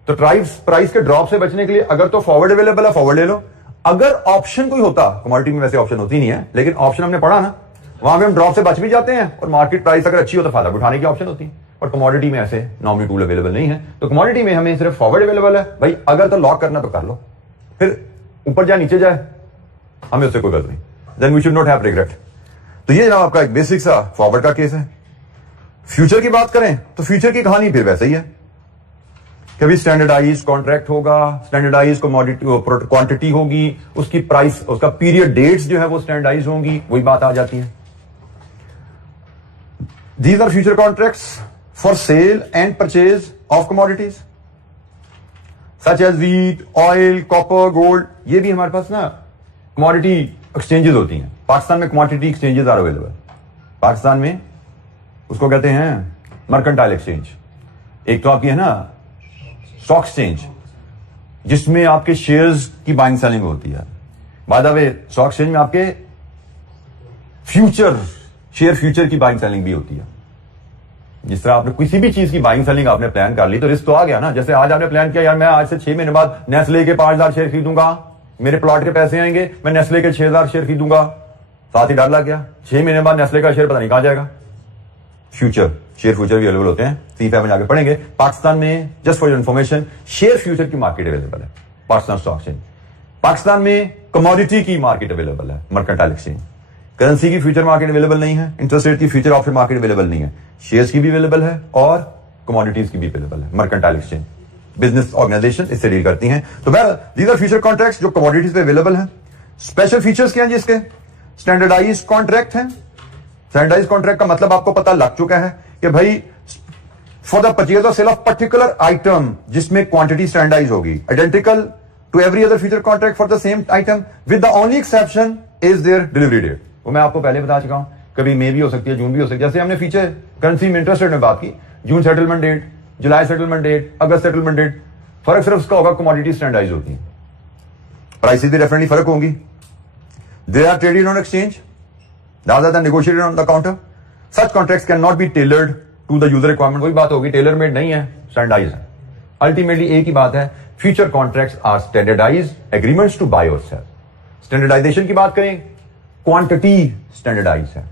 तो प्राइस के ड्रॉप से बचने के लिए अगर तो फॉरवर्ड अवेलेबल है, फॉरवर्ड ले लो। अगर ऑप्शन कोई होता, कमोडिटी में वैसे ऑप्शन होती नहीं है, लेकिन ऑप्शन हमने पढ़ा ना, वहां पे हम ड्रॉप से बच भी जाते हैं और मार्केट प्राइस अगर अच्छी हो तो फायदा उठाने की ऑप्शन होती है। और कमोडिटी में ऐसे नॉमिनी टूल अवेलेबल नहीं है, तो कमोडिटी में हमें सिर्फ फॉरवर्ड अवेलेबल है। भाई अगर तो लॉक करना तो कर लो, फिर ऊपर जाए नीचे जाए हमें उससे कोई गलत नहीं, then we should not have regret. तो ये जनाब आपका एक बेसिक सा फॉरवर्ड का केस है। फ्यूचर की बात करें तो फ्यूचर की कहानी फिर वैसे ही है, कभी स्टैंडर्डाइज कॉन्ट्रैक्ट होगा, स्टैंडर्डाइज क्वांटिटी होगी, उसकी प्राइस, उसका पीरियड डेट्स जो है वो स्टैंडर्डाइज होंगी, वही बात आ जाती है। These are future contracts for sale and purchase of commodities such as wheat, oil, copper, gold. ये भी हमारे पास ना कमोडिटी एक्सचेंजेस होती हैं। पाकिस्तान में commodity exchanges are available. Pakistan में उसको कहते हैं मर्केंटाइल एक्सचेंज। एक तो आपकी है ना स्टॉक एक्सचेंज, जिसमें आपके शेयर्स की बाइंग सेलिंग होती है। By the way stock exchange में आपके फ्यूचर की बाइंग सेलिंग भी होती है। जिस तरह आपने किसी भी चीज की बाइंग सेलिंग आपने प्लान कर ली तो रिस्क तो आ गया ना। जैसे आज आपने प्लान किया यार मैं आज से 6 महीने बाद नेस्ले के 5,000 शेयर खरीदूंगा, मेरे प्लॉट के पैसे आएंगे, मैं नेस्ले के 6,000 शेयर खरीदूंगा। साथ ही डर लग गया 6 महीने बाद नेस्ले का शेयर पता नहीं कहां जाएगा। शेयर फ्यूचर भी अवेलेबल होते हैं, C5 में जाके पढ़ेंगे। पाकिस्तान में just for your information share future की मार्केट अवेलेबल है, पाकिस्तान स्टॉक एक्सचेंज। पाकिस्तान में कमोडिटी की मार्केट अवेलेबल है, मर्केंटाइल एक्सचेंज। करेंसी की फ्यूचर मार्केट अवेलेबल नहीं है, इंटरेस्ट रेट की फ्यूचर ऑप्शन मार्केट अवेलेबल नहीं है। शेयर्स की भी अवेलेबल है और कमोडिटीज की भी अवेलेबल है। मर्केंटाइल एक्सचेंज बिजनेस ऑर्गेनाइजेशन इससे डील करती हैं। तो दीज आर फ्यूचर कॉन्ट्रैक्ट्स जो कमोडिटीज पे अवेलेबल है। स्पेशल फीचर्स क्या है जिसके, स्टैंडर्डाइज कॉन्ट्रैक्ट है। स्टैंडर्डाइज कॉन्ट्रैक्ट का मतलब आपको पता लग चुका है कि भाई फॉर द परचेज और सेल ऑफ पर्टिकुलर आइटम, जिसमें क्वांटिटी स्टैंडर्डाइज होगी, identical to every other future contract for the same item with the only exception is there delivery date. वो मैं आपको पहले बता चुका हूं, कभी मई भी हो सकती है, जून भी हो सकती है। जैसे हमने फीचर करेंसी में इंटरेस्ट रेट में बात की, जून सेटलमेंट डेट, जुलाई सेटलमेंट डेट, अगस्त सेटलमेंट डेट, फर्क सिर्फ उसका होगा कमोडिटी स्टैंडर्डाइज होती है, प्राइसेस भी डेफिनेटली फर्क होंगी. They are traded on exchange rather than negotiated on the counter. Such contracts cannot be tailored to the user requirement. वही बात होगी, टेलर मेड नहीं है, स्टैंडर्डाइज है. अल्टीमेटली एक ही बात है, future contracts are standardise agreements to buy और सेल. स्टैंडर्डाइजेशन की बात करें, क्वांटिटी स्टैंडर्डाइज है.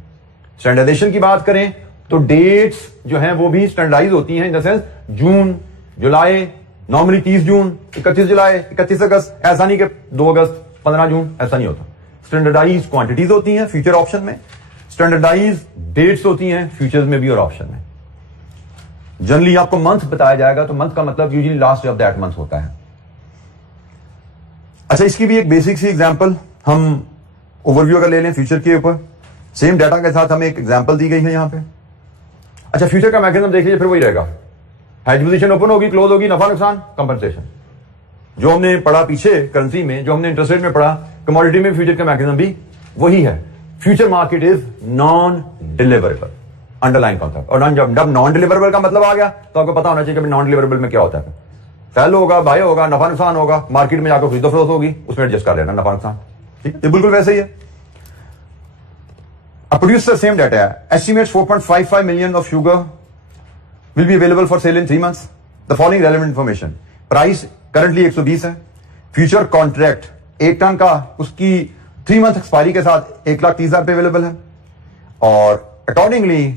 स्टैंडर्डाइजेशन की बात करें तो डेट्स जो हैं वो भी स्टैंडर्डाइज होती हैं, in the sense June, July, normally 30 जून, 31 जुलाई, 31 अगस्त, ऐसा नहीं कि 2 अगस्त, 15 जून, ऐसा नहीं होता. स्टैंडर्डाइज क्वांटिटीज होती हैं फ्यूचर ऑप्शन में, स्टैंडर्डाइज डेट्स होती हैं फ्यूचर्स में भी और ऑप्शन में. जनरली आपको मंथ बताया जाएगा, तो मंथ का मतलब usually last day of that month होता है. अच्छा, इसकी भी एक बेसिक सी एग्जांपल हम ओवरव्यू अगर ले लें फ्यूचर के ऊपर, सेम डाटा के साथ हमें एक एग्जांपल दी गई है यहां पे. अच्छा, फ्यूचर का मैकेनिज्म देख लीजिए, फिर वही रहेगा. हेज पोजीशन ओपन होगी, क्लोज होगी, नफा नुकसान, कंपनसेशन. जो हमने पढ़ा पीछे करेंसी में, जो हमने इंटरेस्ट रेट में पढ़ा, कमोडिटी में फ्यूचर का मैकेनिज्म भी वही है. Future market is non deliverable underline concept. और जब नॉन डिलीवरेबल का मतलब आ गया तो आपको पता होना चाहिए कि नॉन डिलीवरेबल में क्या होता है. सेल होगा, बाय होगा, नफा नुकसान होगा, मार्केट में जाकर खरीदो फरोख्त होगी, उसमें एडजस्ट कर लेना नफा नुकसान. ठीक है, ये बिल्कुल वैसे ही है. A producer same data estimates 4.55 million of sugar will be available for sale in 3 months. The following relevant information. Price currently 120 है. फ्यूचर कॉन्ट्रैक्ट 1 टन का उसकी 3 मंथ एक्सपायरी के साथ 1,30,000 पे अवेलेबल है. और accordingly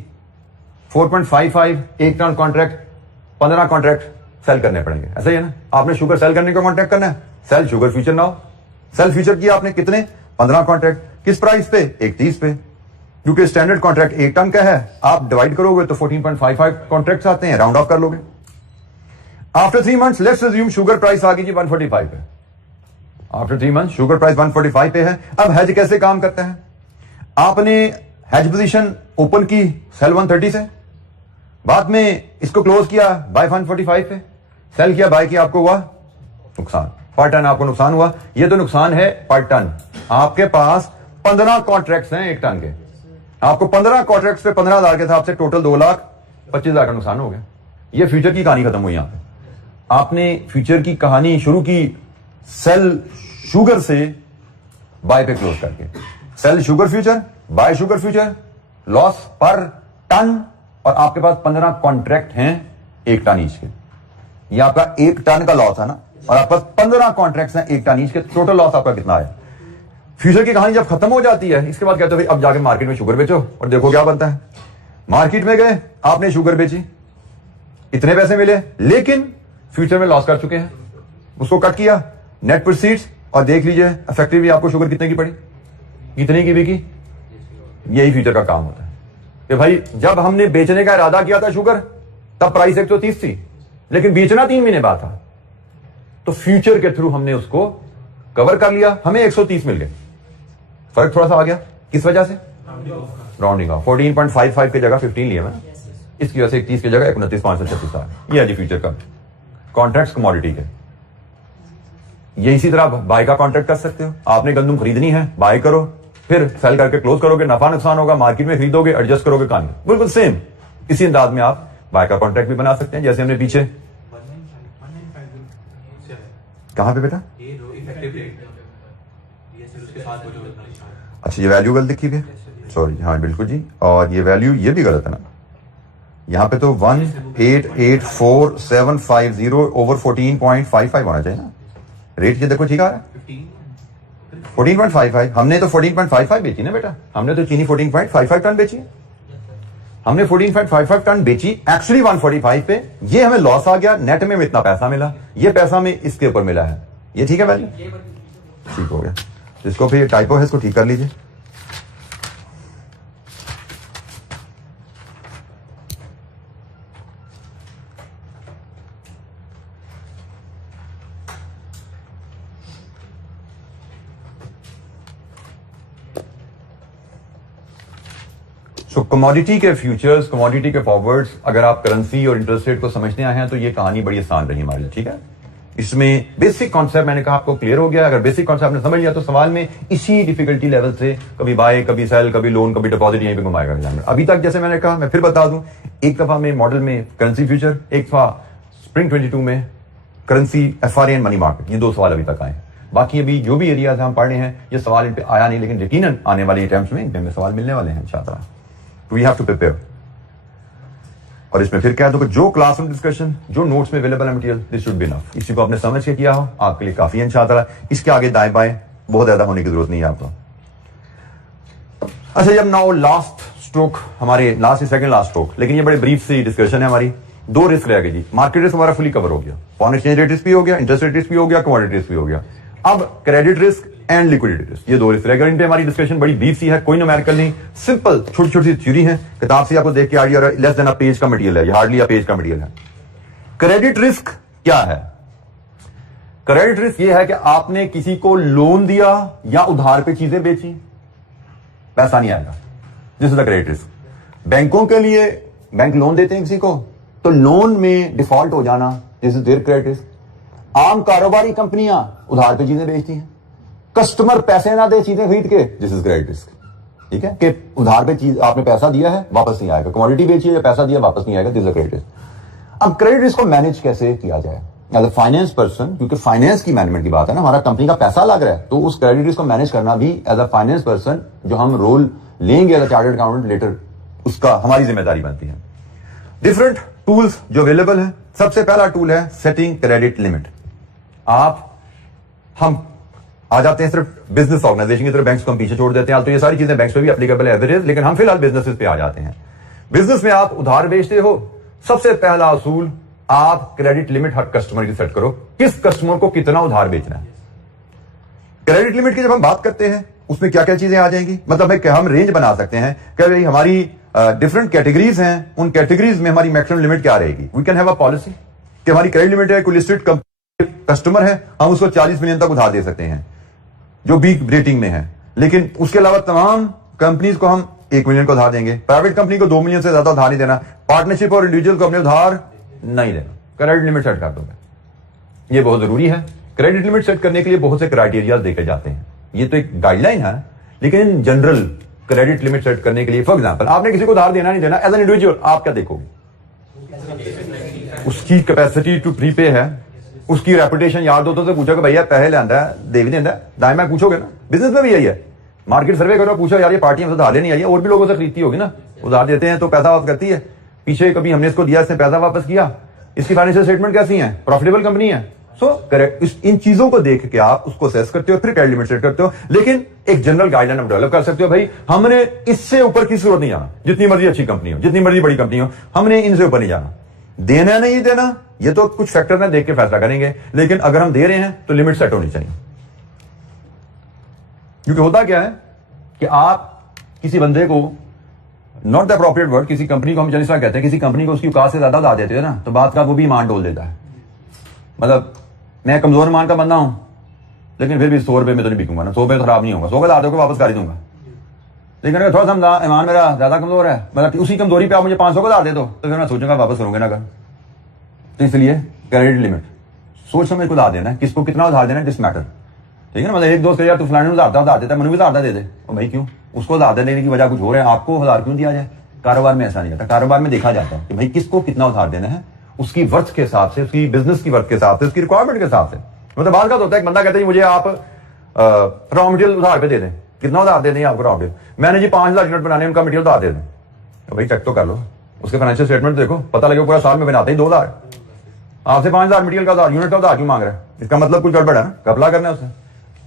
4.55 1 ton contract, 15 contract sell करने पड़ेंगे. ऐसा ही है ना, आपने शुगर सेल करने का कॉन्ट्रैक्ट करना है, sell sugar future now. Sell future किया आपने कितने, 15 कॉन्ट्रैक्ट. किस प्राइस पे, 1.30 पे. क्योंकि स्टैंडर्ड कॉन्ट्रैक्ट 1 टन का है, आप डिवाइड करोगे तो 14.55 कॉन्ट्रैक्ट्स आते हैं, राउंड ऑफ कर लोगे. After 3 months let's assume sugar price आ गई जी 145 पे. आफ्टर 3 मंथ शुगर प्राइस 145 पे है. अब हेज कैसे काम करता है, आपने हेज पोजीशन ओपन की सेल 130 से, बाद में इसको क्लोज किया बाय 145 पे, सेल किया बाय किया, आपको हुआ नुकसान. पर टन आपको नुकसान हुआ. ये तो नुकसान है पर टन. आपके पास 15 कॉन्ट्रैक्ट्स हैं 1 टन के, आपको 15 कॉन्ट्रैक्ट्स पे 15,000 के हिसाब से टोटल 2,25,000 का नुकसान हो गया. ये फ्यूचर की कहानी खत्म हुई. यहां पे आपने फ्यूचर की कहानी शुरू की सेल शुगर से बाय पे क्लोज करके. Sell sugar future, buy sugar future, loss per ton, और आपके पास 15 कॉन्ट्रैक्ट हैं 1 टन ईच के. ये आपका 1 टन का लॉस है ना, और आपके पास 15 कॉन्ट्रैक्ट्स हैं 1 टन ईच के. टोटल लॉस आपका कितना है. फ्यूचर की कहानी जब खत्म हो जाती है, इसके बाद कहते हो भाई अब जाके मार्केट में शुगर बेचो और देखो क्या बनता है. मार्केट में गए, आपने शुगर बेची, इतने पैसे मिले, लेकिन फ्यूचर में लॉस कर चुके हैं, उसको कट किया, नेट प्रोसीड्स, और देख लीजिए इफेक्टिवली आपको शुगर कितने की पड़ी, कितने की बिकी. यही फ्यूचर का काम होता है कि भाई जब हमने बेचने का इरादा किया था शुगर, तब प्राइस 130 थी, लेकिन बेचना 3 महीने बाद था, तो फ्यूचर के थ्रू हमने उसको कवर कर लिया, हमें 130 मिल गए. फर्क थोड़ा सा आ गया, किस वजह से, राउंडिंग ऑफ. 14.55 की जगह 15 लिया मैंने, इसकी वजह से 31 की जगह 29,536 आ. यह है जी फ्यूचर का कॉन्ट्रैक्ट कमोडिटी के. ये इसी तरह बाय का कॉन्ट्रैक्ट कर सकते हो. आपने गंदम खरीदनी है, बाय करो, फिर सेल करके क्लोज करोगे, नफा नुकसान होगा, मार्केट में खरीदोगे, एडजस्ट करोगे, कहानी बिल्कुल सेम. इसी अंदाज में आप बाय का कॉन्ट्रैक्ट भी बना सकते हैं, जैसे हमने पीछे. कहां पे बेटा, अच्छा ये वैल्यू गलत लिखी है, सॉरी. हाँ बिल्कुल जी, और ये वैल्यू ये भी गलत है ना. यहां पे तो 1884750 ओवर 14.55 होना चाहिए ना. रेट ये देखो ठीक आ रहा है 14.55. हमने तो 14.55 बेची ना बेटा, हमने तो चीनी 14.55 टन बेची, हमने 14.55 टन बेची एक्चुअली 145 पे. ये हमें लॉस आ गया, नेट में इतना पैसा मिला, ये पैसा में इसके ऊपर मिला है. ये ठीक है वैल्यू, ठीक हो गया. इसको फिर टाइपो है, इसको ठीक कर लीजिए. तो कमोडिटी के फ्यूचर्स, कमोडिटी के फॉरवर्ड्स, अगर आप करेंसी और इंटरेस्ट रेट को समझने आए हैं तो ये कहानी बड़ी आसान रही हमारी. ठीक है, इसमें बेसिक कॉन्सेप्ट मैंने कहा आपको क्लियर हो गया। अगर बेसिक कॉन्सेप्ट आपने समझ लिया तो सवाल में इसी डिफिकल्टी लेवल से कभी बाय, कभी सेल, कभी लोन, कभी डिपॉजिट यहीं पे घुमाएगा एग्जामिनर। अभी तक जैसे मैंने कहा, मैं फिर बता दूं, एक दफा में मॉडल में करेंसी फ्यूचर, एक दफा स्प्रिंग 22 में currency FRA and money market, ये 2 सवाल अभी तक आए। बाकी अभी जो भी एरियाज हम पढ़ रहे हैं ये सवाल इन पे आया नहीं, लेकिन यकीनन आने वाले अटेम्प्ट्स में इनमें सवाल मिलने वाले हैं इंशाअल्लाह। तो वी हैव टू प्रिपेयर। और इसमें फिर कह दो कि जो क्लासरूम डिस्कशन, जो नोट्स में अवेलेबल है material, this should be enough. इसी को आपने समझ के किया हो आपके लिए काफी है इंशाअल्लाह। इसके आगे दाएं बाएं बहुत ज्यादा होने की जरूरत नहीं है आपको। अच्छा, जब नाउ लास्ट स्ट्रोक, हमारे लास्ट सेकंड लास्ट स्ट्रोक, लेकिन ये बड़े ब्रीफ सी डिस्कशन है हमारी। 2 रिस्क रह गए जी। मार्केट रिस्क हमारा फुली कवर हो गया, फॉरेन एक्सचेंज रेट रिस्क भी हो गया, इंटरेस्ट रेट रिस्क भी हो गया, कमोडिटी रिस्क भी हो गया। अब credit risk and liquidity risk, ये 2 रिस्क रह गए। इन पे हमारी डिस्कशन बड़ी ब्रीफ सी है, कोई न्यूमेरिकल नहीं, सिंपल छोटी छोटी थ्योरी है। किताब से आपको देख के idea, less than a page का मटेरियल है, ये हार्डली अ पेज का मटेरियल है। क्रेडिट रिस्क क्या है? क्रेडिट रिस्क ये है कि आपने किसी को लोन दिया या उधार पे चीजें बेची, पैसा नहीं आएगा, this is the credit risk. बैंकों के लिए, बैंक लोन देते हैं किसी को, तो लोन में डिफॉल्ट हो जाना, this is there credit risk. आम कारोबारी कंपनियां उधार पे चीजें बेचती हैं, कस्टमर पैसे ना दे चीजें खरीद के, दिस इज क्रेडिट रिस्क। ठीक है कि उधार पे चीज आपने पैसा दिया है, वापस नहीं आएगा, कमोडिटी बेची है, पैसा दिया वापस नहीं आएगा, दिस इज क्रेडिट रिस्क। अब क्रेडिट रिस्क को मैनेज कैसे किया जाए एज अ फाइनेंस पर्सन, क्योंकि फाइनेंस की मैनेजमेंट की बात है ना, हमारा कंपनी का पैसा लग रहा है, तो उस क्रेडिट रिस्क को मैनेज करना भी एज अ फाइनेंस पर्सन जो हम रोल लेंगे as a chartered accountant later, उसका हमारी जिम्मेदारी बनती है। डिफरेंट टूल्स जो अवेलेबल है, सबसे पहला टूल है सेटिंग क्रेडिट लिमिट। हम आ जाते हैं सिर्फ बिजनेस ऑर्गेनाइजेशन की तरफ, बैंक्स को हम पीछे छोड़ देते हैं। तो ये सारी चीजें बैंक्स पे भी एप्लीकेबल है एज इट इज, लेकिन हम फिलहाल बिजनेसेस पे आ जाते हैं। बिजनेस में आप उधार बेचते हो, सबसे पहला असूल, आप क्रेडिट लिमिट हर कस्टमर की सेट करो, किस कस्टमर को कितना उधार बेचना है। क्रेडिट लिमिट की जब हम बात करते हैं उसमें क्या क्या चीजें आ जाएंगी, मतलब है कि हम रेंज बना सकते हैं कि भाई हमारी डिफरेंट कैटेगरीज हैं, उन कैटेगरीज में हमारी मैक्सिमम लिमिट क्या रहेगी। We can have a policy कि हमारी क्रेडिट लिमिट है, कोई लिस्टेड कस्टमर है, हम उसको 40 मिलियन तक उधार दे सकते हैं जो बी रेटिंग में है, लेकिन उसके अलावा तमाम कंपनीज को हम 1 मिलियन को उधार देंगे। प्राइवेट कंपनी को 2 मिलियन से ज्यादा उधार नहीं देना, पार्टनरशिप और इंडिविजुअल को अपने उधार नहीं देना। क्रेडिट लिमिट सेट कर दूंगा, ये बहुत जरूरी है। क्रेडिट लिमिट सेट करने के लिए बहुत से क्राइटेरिया देखे जाते हैं, ये तो एक गाइडलाइन है, लेकिन in general credit limit set करने के लिए, फॉर एग्जांपल आपने किसी को उधार देना नहीं देना, एज एन इंडिविजुअल आप क्या देखोगे, उसकी कैपेसिटी टू प्रीपे है, उसकी रेपुटेशन, यार दोस्तों से पूछो कि भैया पैसे लेंदा है, दे भी देंदा है, दाएं मैं पूछोगे ना। बिजनेस में भी यही है, मार्केट सर्वे करो, पूछो यार ये पार्टी हमसे उधार लेनी आई है, और भी लोगों से खरीदती होगी ना, उधार देते हैं तो पैसा वापस करती है, पीछे कभी हमने इसको दिया, इसने पैसा वापस किया, इसकी फाइनेंशियल स्टेटमेंट कैसी है, प्रॉफिटेबल कंपनी है। सो करेक्ट, इन चीजों को देख के आप उसको असेस करते हो, फिर क्रेडिट लिमिट सेट करते हो, लेकिन एक जनरल गाइडलाइन आप डेवलप कर सकते हो, भाई हमने इससे ऊपर की जरूरत नहीं जाना, जितनी मर्जी अच्छी कंपनी हो, जितनी मर्जी बड़ी कंपनी हो, हमने इनसे ऊपर नहीं जाना। देना नहीं देना ये तो कुछ फैक्टर में देख के फैसला करेंगे, लेकिन अगर हम दे रहे हैं तो लिमिट सेट होनी चाहिए। क्योंकि होता क्या है कि आप किसी बंदे को, नॉट द अप्रोप्रिएट वर्ड, किसी कंपनी को हम जिस तरह कहते हैं, किसी कंपनी को उसकी औकात से ज्यादा उधार देते हैं ना, तो बात का वो भी ईमान डोल देता है। मतलब मैं कमजोर ईमान का बंदा हूं, लेकिन फिर भी 100 रुपए में तो नहीं बिकूंगा ना, 100 रुपए तो खराब नहीं होगा, 100 का उधार दोगे वापस कर ही दूंगा। लेकिन अगर थोड़ा सा ईमान मेरा ज्यादा कमजोर है, मतलब उसी कमजोरी पे आप मुझे 500 का उधार दे दो, तो फिर मैं सोचूंगा वापस करूंगा ना। तो इसलिए क्रेडिट लिमिट सोच समझ को उधार देना है, किसको कितना उधार देना है, दिस मैटर। ठीक है ना, मतलब एक दोस्त यार तू फलाने उधार देता है, मैंने भी उधार दे दे, और भाई क्यों, उसको उधार देने की वजह कुछ हो रहा है, आपको उधार क्यों दिया जाए। कारोबार में ऐसा नहीं होता, कारोबार में देखा जाता है कि भाई किसको कितना उधार देना है, उसकी वर्थ के हिसाब से, उसकी बिजनेस की वर्थ के हिसाब से, उसकी रिक्वायरमेंट के हिसाब से। मतलब बात का होता है, एक बंदा कहता है मुझे आप रॉ मटेरियल उधार पे दे दें, कितना उधार दे दें आपको रॉ मटेरियल, मैंने जी 5,000 यूनिट बनाने, उनका मटेरियल उधार दे दें, तो भाई चेक तो कर लो, उसके फाइनेंशियल स्टेटमेंट देखो, पता लगे पूरा साल में बनाते ही 2,000, आपसे 5,000 मटेरियल का उधार, यूनिट का उधार क्यों मांग रहे हैं, इसका मतलब कुछ गड़बड़ है ना, कपला करना है उससे।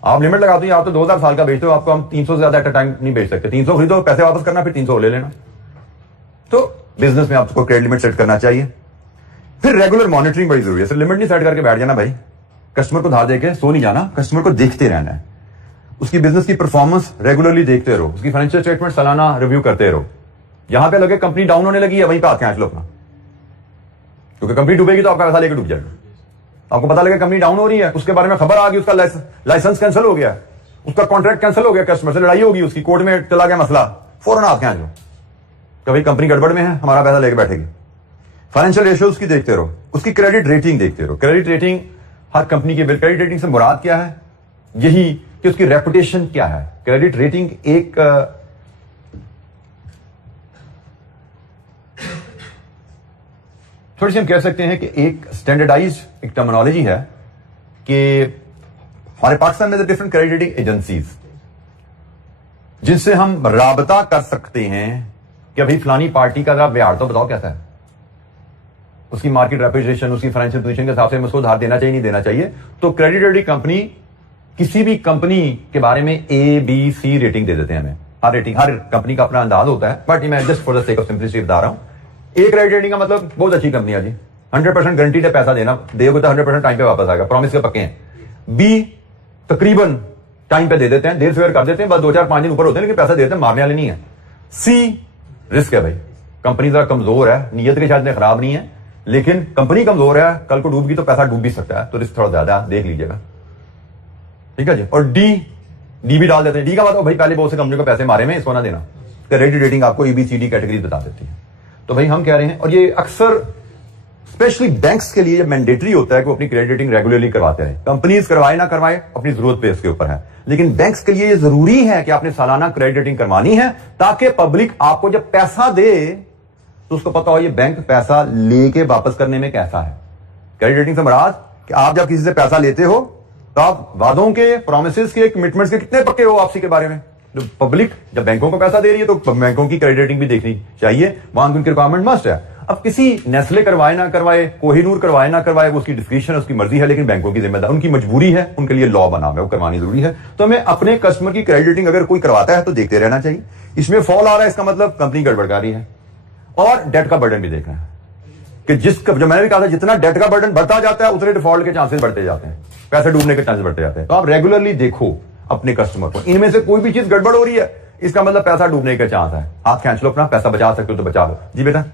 आप लिमिट लगाते हो, आप तो 2,000 साल का बेचते हो, आपको हम 300 से ज्यादा एट अ टाइम नहीं बेच सकते, 300 खरीदो, पैसे वापस करना, फिर 300 ले लेना। तो बिजनेस में आपको क्रेडिट लिमिट सेट करना चाहिए। फिर रेगुलर मॉनिटरिंग बड़ी जरूरी है, सिर्फ लिमिट नहीं सेट करके बैठ जाना भाई, कस्टमर को उधार देके सो नहीं जाना, कस्टमर को देखते रहना है, उसकी बिजनेस की परफॉर्मेंस रेगुलरली देखते रहो, उसकी फाइनेंशियल स्टेटमेंट सालाना रिव्यू करते रहो। यहां पे लगे कंपनी डाउन होने लगी है, वहीं पे हाथ खींच लो अपना, क्योंकि कंपनी डूबेगी तो आपका पैसा लेकर डूब जाएगा। आपको पता लगे कंपनी डाउन हो रही है, उसके बारे में खबर आ गई, उसका लाइसेंस कैंसिल हो गया, उसका कॉन्ट्रैक्ट कैंसिल हो गया, कस्टमर से लड़ाई होगी, उसकी कोर्ट में चला गया मसला, फौरन हाथ खींच लो, कभी कंपनी गड़बड़ में है, हमारा पैसा लेकर बैठेगी। फाइनेंशियल रेशियोज की देखते रहो, उसकी क्रेडिट रेटिंग देखते रहो। क्रेडिट रेटिंग हर कंपनी की क्रेडिट रेटिंग से मुराद क्या है? यही कि उसकी रेपुटेशन क्या है। क्रेडिट रेटिंग एक थोड़ी सी हम कह सकते हैं कि एक स्टैंडर्डाइज एक टर्मिनोलॉजी है कि हमारे पाकिस्तान में डिफरेंट क्रेडिट रेटिंग एजेंसीज जिनसे हम राबता कर सकते हैं कि अभी फलानी पार्टी का ब्याज तो बताओ कैसा है, उसकी मार्केट रेपुटेशन, उसकी फाइनेंशियल पोजीशन के हिसाब से उसको उधार देना चाहिए नहीं देना चाहिए। तो क्रेडिट रेटिंग कंपनी किसी भी कंपनी के बारे में ABC रेटिंग दे देते हैं हमें। हर कंपनी का अपना अंदाज होता है, बट मैं just for the sake of simplicity बता रहा हूं। एक क्रेडिट रेटिंग का मतलब बहुत अच्छी कंपनी है जी, 100% गारंटीड है, पैसा देना देगा तो 100% टाइम पे वापस आएगा, प्रॉमिस के पक्के हैं। बी तकरीबन टाइम पे दे देते हैं, देर सवेर कर देते हैं, बस 2-4-5 दिन ऊपर होते हैं, लेकिन पैसा देते हैं, मारने वाले नहीं है। सी रिस्क है भाई, कंपनी जरा कमजोर है, नीयत के शायद खराब नहीं है, लेकिन कंपनी कमजोर है, कल को डूबगी तो पैसा डूब भी सकता है, तो रिस्क थोड़ा ज्यादा देख लीजिएगा, ठीक है जी। और डी भी डाल देते हैं। डी का मतलब भाई पहले बहुत से कंपनी को पैसे मारे में, इसको ना देना। क्रेडिट रेटिंग आपको ABCD कैटेगरी बता देती है। तो भाई हम कह रहे हैं, और ये अक्सर स्पेशली बैंक्स के लिए मैंडेटरी होता है कि वो अपनी क्रेडिट रेटिंग रेगुलरली करवाते रहे। कंपनीज करवाए ना करवाए अपनी जरूरत पे इसके ऊपर है, लेकिन बैंक्स के लिए ये जरूरी है कि आपने सालाना क्रेडिट रेटिंग करवानी है, ताकि पब्लिक आपको जब पैसा दे तो उसको पता हो ये बैंक पैसा लेके वापस करने में कैसा है। क्रेडिट रेटिंग से मुराद कि आप जब किसी से पैसा लेते हो तो आप वादों के, प्रोमिसेस के, कमिटमेंट्स के कितने पक्के हो आपसी के बारे में। तो पब्लिक जब बैंकों को पैसा दे रही है तो बैंकों की क्रेडिट रेटिंग भी देखनी चाहिए, वहां उनकी रिक्वायरमेंट मस्ट है। अब किसी नेस्ले करवाए ना करवाए, कोहिनूर करवाए ना करवाए, वो उसकी डिस्क्रिप्शन है, उसकी मर्जी है, लेकिन बैंकों की जिम्मेदारी, उनकी मजबूरी है, उनके लिए लॉ बना हुआ है, वो करवानी जरूरी है। तो हमें अपने कस्टमर की क्रेडिट रेटिंग अगर कोई करवाता है तो देखते रहना चाहिए। इसमें फॉल आ रहा है, इसका मतलब कंपनी गड़बड़ कर रही है। और डेट का बर्डन भी देखना है कि जो मैंने भी कहा था, जितना डेट का बर्डन बढ़ता जाता है उतने डिफॉल्ट के चांसेस बढ़ते जाते हैं, पैसे डूबने के चांसेस बढ़ते जाते हैं। तो आप रेगुलरली देखो अपने कस्टमर को, इनमें से कोई भी चीज गड़बड़ हो रही है, इसका मतलब पैसा डूबने का चांस है। हाथ खींच लो अपना, पैसा बचा सकते हो तो बचा लो। जी बेटा। सर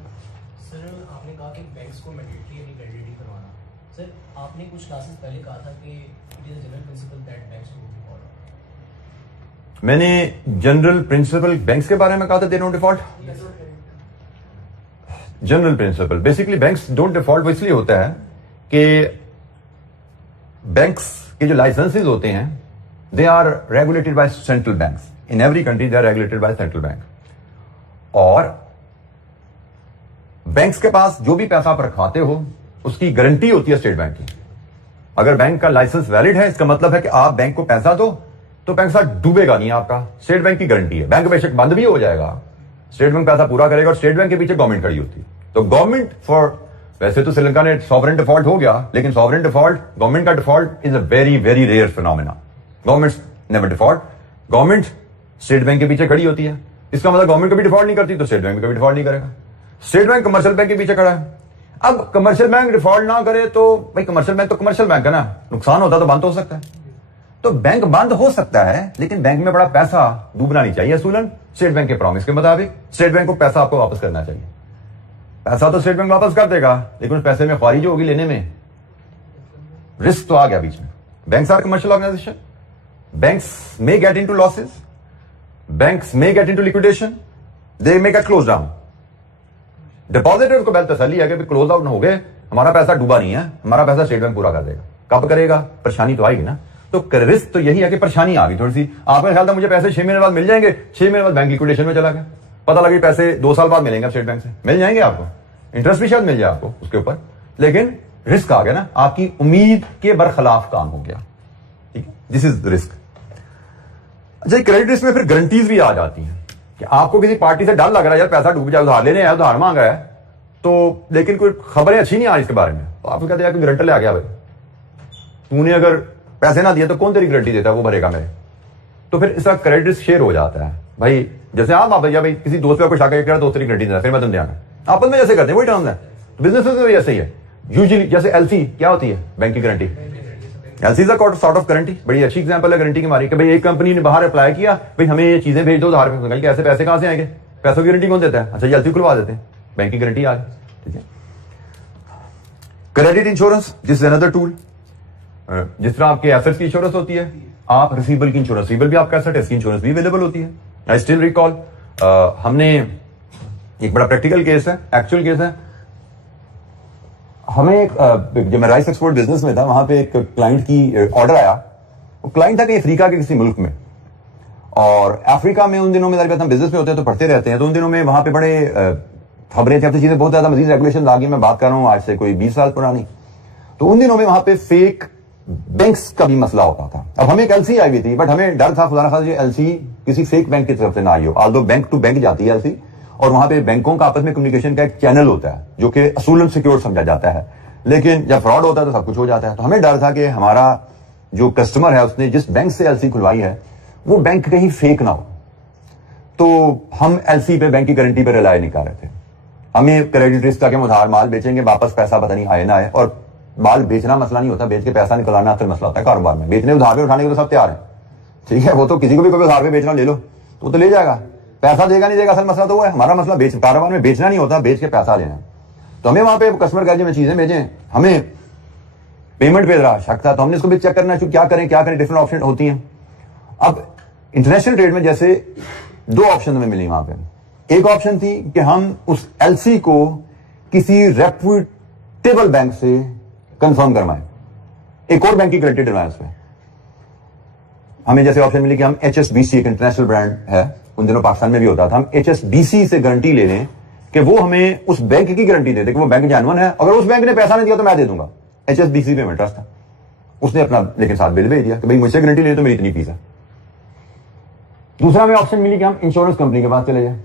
आपने कहा कि बैंक्स को मैंडेटरी है क्रेडिट रेटिंग करवाना। सर आपने कुछ क्लासेस पहले कहा था कि it is a general principle that banks do default. मैंने जनरल प्रिंसिपल बैंक्स के बारे में कहा था they don't default. General principle basically banks don't default इसलिए होता है कि बैंक्स के जो लाइसेंसेस होते हैं they are regulated by central banks. In every country they are regulated by central bank. और बैंक्स के पास जो भी पैसा आप रखवाते हो उसकी गारंटी होती है स्टेट बैंक की। अगर बैंक का लाइसेंस वैलिड है, इसका मतलब है कि आप बैंक को पैसा दो तो बैंक साथ डूबेगा नहीं आपका, स्टेट बैंक की गारंटी है। बैंक बेशक बंद भी हो जाएगा, स्टेट बैंक पैसा पूरा करेगा, और स्टेट बैंक के पीछे गवर्नमेंट खड़ी होती है। तो गवर्नमेंट वैसे तो श्रीलंका ने सॉवरेन डिफॉल्ट हो गया, लेकिन सॉवरेन डिफॉल्ट, गवर्नमेंट का default is a very very rare phenomena. Government never default, government state bank के पीछे खड़ी होती है। इसका मतलब गवर्नमेंट कभी डिफॉल्ट नहीं करती तो स्टेट बैंक कभी डिफॉल्ट नहीं करेगा। स्टेट बैंक कमर्शियल बैंक के पीछे खड़ा है। अब कमर्शियल बैंक डिफॉल्ट ना करे तो भाई कमर्शियल बैंक तो कमर्शियल बैंक है ना, नुकसान होता तो बंद हो सकता है। तो बैंक बंद हो सकता है, लेकिन बैंक में बड़ा पैसा डूबना नहीं चाहिए असूलन स्टेट बैंक के प्रॉमिस के मुताबिक। स्टेट बैंक को पैसा आपको वापस करना चाहिए। पैसा तो स्टेट बैंक वापस कर देगा, लेकिन उस पैसे में ख्वारी जो होगी लेने में, रिस्क तो आ गया बीच में। Banks are commercial organisation, banks may get into losses, banks may get into liquidation, they may get close down. Depositors को पहले तसल्ली है कि क्लोज आउट हो गए, हमारा पैसा डूबा नहीं है, हमारा पैसा स्टेट बैंक पूरा कर देगा। कब करेगा? परेशानी तो आएगी ना। तो रिस्क तो यही है कि परेशानी आ गई थोड़ी सी। आपका ख्याल था मुझे पैसे 6 महीने बाद मिल जाएंगे, 6 महीने बाद बैंक लिक्विडेशन में चला गया, पता लगा पैसे 2 साल बाद मिलेंगे स्टेट बैंक से। मिल जाएंगे आपको, इंटरेस्ट भी शायद मिल जाए आपको उसके ऊपर, लेकिन रिस्क आ गया ना, आपकी उम्मीद के बरखिलाफ काम हो गया। ठीक है, दिस इज रिस्क। अच्छा, क्रेडिट रिस्क में फिर गारंटीज भी आ जाती हैं कि आपको किसी पार्टी से डर लग रहा है, यार पैसा डूब जाए, उधार लेने आया, उधार मांग रहा है, तो लेकिन कोई खबरें अच्छी नहीं आ रही इसके बारे में, तो आपको कहते हैं कि गारंटर ले आ गया भाई, तूने अगर पैसे ना दिए तो कौन तेरी गारंटी देता है, वो भरेगा मेरे। तो फिर इसका क्रेडिट रिस्क शेयर हो जाता है भाई। जैसे आप भैया भाई किसी दोस्त पे कुछ आकर कह रहा दोस्त तेरी गारंटी देता, फिर मैं तुम देना आपस में जैसे करते हैं वही टर्म्स है। तो बिजनेस में भी ऐसे ही है यूजुअली। जैसे एलसी क्या होती है? बैंक की guarantee. LC is a sort of guarantee. बड़ी अच्छी एग्जांपल है गारंटी की हमारी कि भाई एक कंपनी ने बाहर अप्लाई किया, भाई हमें ये चीजें भेज दो उधार पे, कैसे पैसे कहां से आएंगे? पैसों की गारंटी कौन देता है? अच्छा, एलसी खुलवा देते हैं, बैंक की गारंटी आ गई। ठीक है। Credit insurance this is another tool. जिस तरह आपके एसेट्स की इंश्योरेंस होती है, आप रिसीवेबल की इंश्योरेंस, रिसीवेबल भी आपका एसेट है, इसकी इंश्योरेंस भी अवेलेबल होती है। आई स्टिल रिकॉल हमने एक बड़ा प्रैक्टिकल केस है, एक्चुअल केस है। हमें एक जब मैं राइस एक्सपोर्ट बिजनेस में था, वहां पे एक क्लाइंट की ऑर्डर आया। वो क्लाइंट था कि अफ्रीका के किसी मुल्क में, और अफ्रीका में उन दिनों में हम बिजनेस में होते हैं तो पढ़ते रहते हैं, तो उन दिनों में वहां पे बड़े खबरें थी, अब तो चीजें बहुत ज्यादा मजीद रेगुलेशन आ गई। मैं बात कर रहा हूँ आज से कोई 20 साल पुरानी। तो उन दिनों में वहां पे फेक बैंक्स का भी मसला होता था। अब हमें एक एलसी आई हुई थी, बट हमें डर था खुदा ना खास्ता एलसी किसी फेक बैंक की तरफ से ना आई हो। आल्दो बैंक टू बैंक जाती है एलसी, और वहां पे बैंकों का आपस में कम्युनिकेशन का एक चैनल होता है जो कि असूलन सिक्योर समझा जाता है, लेकिन जब फ्रॉड होता है तो सब कुछ हो जाता है। तो हमें डर था कि हमारा जो कस्टमर है उसने जिस बैंक से एलसी खुलवाई है वो बैंक कहीं फेक ना हो। तो हम एलसी पे, बैंक की गारंटी पे रिलाय नहीं कर रहे थे। हमें क्रेडिट रिस्क था कि हम उधार माल बेचेंगे, वापस पैसा पता नहीं आए ना आए। और माल बेचना मसला नहीं होता, बेच के पैसा निकलाना असल मसला होता है कारोबार में। बेचने उधार पे उठाने के तो सब तैयार है, ठीक है, वो तो किसी को भी कभी उधार पे बेचना ले लो तो वो तो ले जाएगा, पैसा देगा नहीं देगा असल मसला तो वो है। हमारा मसला कारोबार में बेचना नहीं होता, बेच के पैसा लेना। तो हमें वहां पे कस्टमर कह में चीजें भेजें, हमें पेमेंट पे रहा शक था, तो हमने इसको भी चेक करना चाहिए, क्या करें, डिफरेंट ऑप्शन होती हैं। अब इंटरनेशनल ट्रेड में जैसे 2 ऑप्शन हमें मिली वहां पे। एक ऑप्शन थी कि हम उस एलसी को किसी रेप्यूटेबल बैंक से कंफर्म करवाएं, एक और बैंक की गारंटी डलवाएं उसमें। हमें जैसे ऑप्शन मिली कि हम HSBC, एक इंटरनेशनल ब्रांड है, उन दिनों पाकिस्तान में भी होता था, हम HSBC से गारंटी ले लें कि वो हमें उस बैंक की गारंटी दे दे कि वो बैंक जेन्युइन है। अगर उस बैंक ने पैसा नहीं दिया तो मैं दे दूंगा। HSBC पे मैं ट्रस्ट था, उसने अपना लेकिन साथ बिल भेज दिया कि भाई मुझसे गारंटी ले तो मेरी इतनी फीस है। दूसरा हमें ऑप्शन मिली कि हम इंश्योरेंस कंपनी के पास चले जाएं,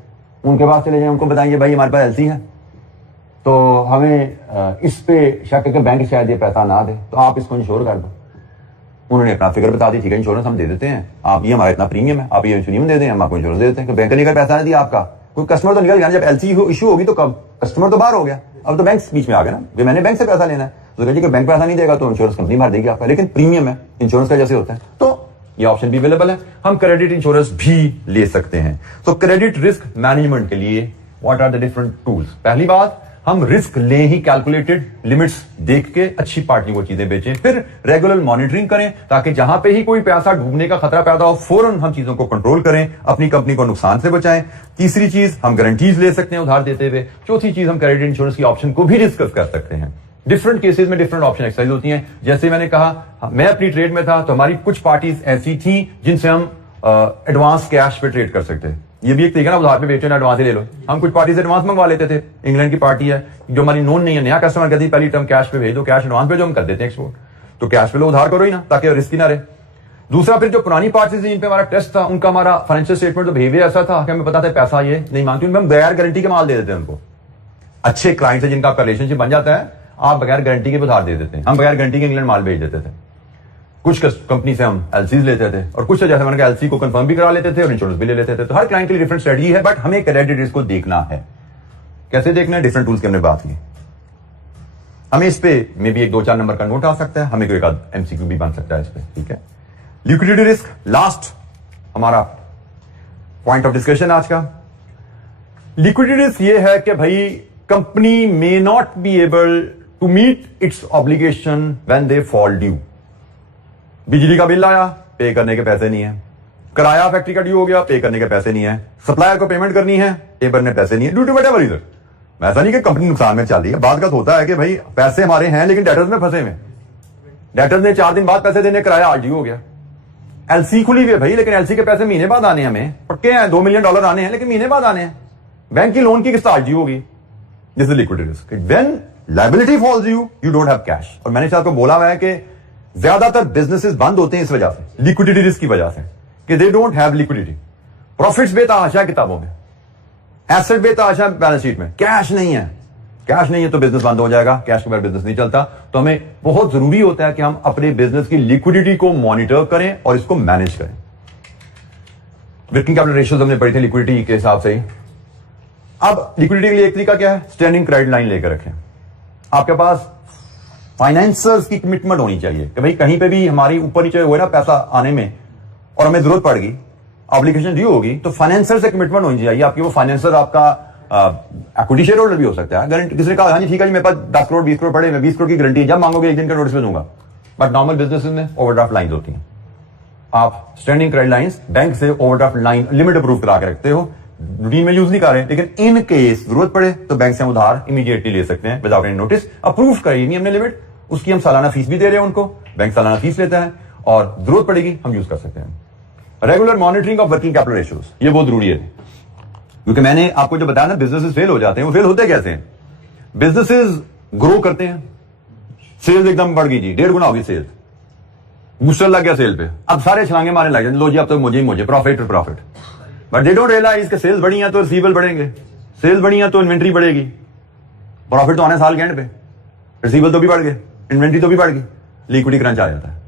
उनके पास चले जाएं, उनको बताएंगे भाई हमारे पास एलसी है, तो हमें इस पे शक है कि बैंक शायद ये पैसा ना दे, तो आप इसको इंश्योर कर दो। उन्होंने अपना फिगर बता दी, ठीक है इंश्योरेंस हम दे देते हैं, आप ये हमारा इतना प्रीमियम है, आप ये प्रीमियम दे दें, हम आपको इंश्योरेंस दे देते हैं। बैंक ने अगर पैसा नहीं दिया आपका, कोई कस्टमर तो निकल गया। जब एलसी इशू होगी तो कब कस्टमर तो बाहर हो गया, अब तो बैंक बीच में आ गया ना कि मैंने बैंक से पैसा लेना है, तो कहिए कि बैंक पैसा नहीं देगा तो इंश्योरेंस कंपनी भर देगी आपका, लेकिन प्रीमियम है इंश्योरेंस का जैसे होता है। तो ये ऑप्शन भी अवेलेबल है, हम क्रेडिट इंश्योरेंस भी ले सकते हैं। तो क्रेडिट रिस्क मैनेजमेंट के लिए what are the different tools? पहली बात, हम रिस्क ले ही कैलकुलेटेड लिमिट्स देख के अच्छी पार्टी को चीजें बेचें। फिर रेगुलर मॉनिटरिंग करें ताकि जहां पे ही कोई पैसा डूबने का खतरा पैदा हो फौरन हम चीजों को कंट्रोल करें, अपनी कंपनी को नुकसान से बचाएं। तीसरी चीज, हम गारंटीज ले सकते हैं उधार देते हुए। चौथी चीज, हम क्रेडिट इंश्योरेंस की ऑप्शन को भी डिस्कस कर सकते हैं। डिफरेंट केसेस में डिफरेंट ऑप्शन एक्सरसाइज होती हैं। जैसे मैंने कहा, मैं अपनी ट्रेड में था तो हमारी कुछ पार्टीज ऐसी थी जिनसे हम एडवांस कैश पे ट्रेड कर सकते हैं। ये भी एक तरीका ना, उधार पे बेचो ना एडवांस ही ले लो। हम कुछ पार्टी से एडवांस मंगवा लेते थे। इंग्लैंड की पार्टी है जो हमारी नोन नहीं है, नया कस्टमर कहती है पहली टर्म कैश पे भेज दो, कैश एडवांस भेजो, हम कर देते हैं एक्सपोर्ट। तो कैश पे लो, उधार करो ही ना ताकि रिस्क ही ना रहे। दूसरा, फिर जो पुरानी पार्टी थी जिन पे हमारा टेस्ट था, उनका हमारा फाइनेंशियल स्टेटमेंट तो बिहेवियर ऐसा था कि हमें पता था पैसा ये नहीं मांगती, उनमें हम बगैर गारंटी के माल दे देते हैं उनको। अच्छे क्लाइंट से जिनका आपका रिलेशनशिप बन जाता है, आप बगैर गारंटी के उधार दे देते हैं। हम बगैर गारंटी के इंग्लैंड माल भेज देते थे। कुछ कंपनी से हम एलसीज लेते थे और कुछ जैसे मैंने कहा एलसी को कंफर्म भी करा लेते थे और इंश्योरेंस भी ले लेते थे। तो हर क्लाइंट के लिए डिफरेंट स्ट्रेटजी है, बट हमें क्रेडिट रिस्क को देखना है। कैसे देखना है? डिफरेंट टूल्स की हमने बात की। हमें इस पे मे भी 1-2-4 नंबर का नोट आ सकता है, हमें कोई एक एमसीक्यू भी बन सकता है इस पे, ठीक है। लिक्विडिटी रिस्क लास्ट हमारा पॉइंट ऑफ डिस्कशन आज का। लिक्विडिटी रिस्क ये है कि भाई company may not be able to meet its obligation when they fall due. बिजली का बिल आया, पे करने के पैसे नहीं है। किराया फैक्ट्री का ड्यू हो गया, पे करने के पैसे नहीं है। सप्लायर को पेमेंट करनी है, पे करने पैसे नहीं है, ड्यू टू व्हाटएवर रीजन। ऐसा नहीं कि कंपनी नुकसान में चल रही है। बात का होता है कि भाई पैसे हमारे हैं लेकिन डेटर्स में फंसे हुए। डेटर्स ने 4 दिन बाद पैसे देने, किराया आज ड्यू हो गया। एलसी खुली हुई है भाई, लेकिन एलसी के पैसे महीने बाद आने, हमें पक्के हैं $2 मिलियन आने हैं, लेकिन महीने बाद आने हैं। बैंक की लोन की किस्त आज ड्यू होगी। This is liquidity risk. When liability falls you don't have cash. और मैंने आपको बोला हुआ है कि ज्यादातर बिजनेसेस बंद होते हैं इस वजह से, लिक्विडिटी रिस्क की वजह से, कि they don't have liquidity. Profits बेतहाशा किताबों में, एसेट बेतहाशा बैलेंस शीट में, कैश नहीं है। कैश नहीं है तो बिजनेस बंद हो जाएगा, कैश के बगैर बिजनेस नहीं चलता। तो हमें बहुत जरूरी होता है कि हम अपने बिजनेस की लिक्विडिटी को मॉनिटर करें और इसको मैनेज करें। वर्किंग कैपिटल रेशियोज हमने पढ़ी थी लिक्विडिटी के हिसाब से ही। अब लिक्विडिटी के लिए एक तरीका क्या है? स्टैंडिंग क्रेडिट लाइन लेकर रखें। आपके पास फाइनेंसर्स की कमिटमेंट होनी चाहिए कि भाई कहीं पे भी हमारी ऊपर नीचे हुआ ना पैसा आने में और हमें जरूरत पड़ गई, ऑब्लिगेशन ड्यू होगी, तो फाइनेंसर से कमिटमेंट होनी चाहिए आपकी। वो फाइनेंसर आपका इक्विटी शेयर होल्डर भी हो सकता है। गारंटी किसी ने कहा हाँ जी ठीक है जी मेरे पास 10 करोड़ 20 करोड़ पड़े, मैं 20 करोड़ की गारंटी जब मांगोगे 1 दिन का नोटिस में दूंगा। बट नॉर्मल बिजनेस में ओवरड्राफ्ट लाइन होती है। आप स्टैंडिंग क्रेडिट लाइंस बैंक से ओवरड्राफ्ट लाइन लिमिट अप्रूव करा के रखते हो। रूटीन में यूज नहीं कर रहे हैं, लेकिन इन केस जरूरत पड़े तो बैंक से हम उधार इमीडिएटली ले सकते हैं विदाउट एनी नोटिस। अप्रूव करी नहीं हमने लिमिट, उसकी हम सालाना फीस भी दे रहे हैं उनको, बैंक सालाना फीस लेता है और जरूरत पड़ेगी हम यूज कर सकते हैं। Regular monitoring of working capital ratios, ये बहुत जरूरी है, क्योंकि मैंने आपको जो बताया ना बिजनेसेस फेल हो जाते हैं, वो फेल होते कैसे हैं? बिजनेसेस ग्रो करते हैं, सेल्स एकदम बढ़ गई जी, 1.5 गुना होगी सेल्स, बूस्टर लग गया सेल पे, अब सारे छलांगे मारने लग जाए, लो जी अब तो मुझे profit profit, but they don't realise कि सेल्स बढ़ी है तो रिसीवेबल बढ़ेंगे, सेल्स बढ़ी है तो इन्वेंट्री बढ़ेगी, प्रॉफिट तो आने साल के एंड पे, रिसीवेबल तो भी बढ़ गए, इन्वेंट्री तो भी बढ़ गई, लिक्विडिटी क्रंच आ जाता है।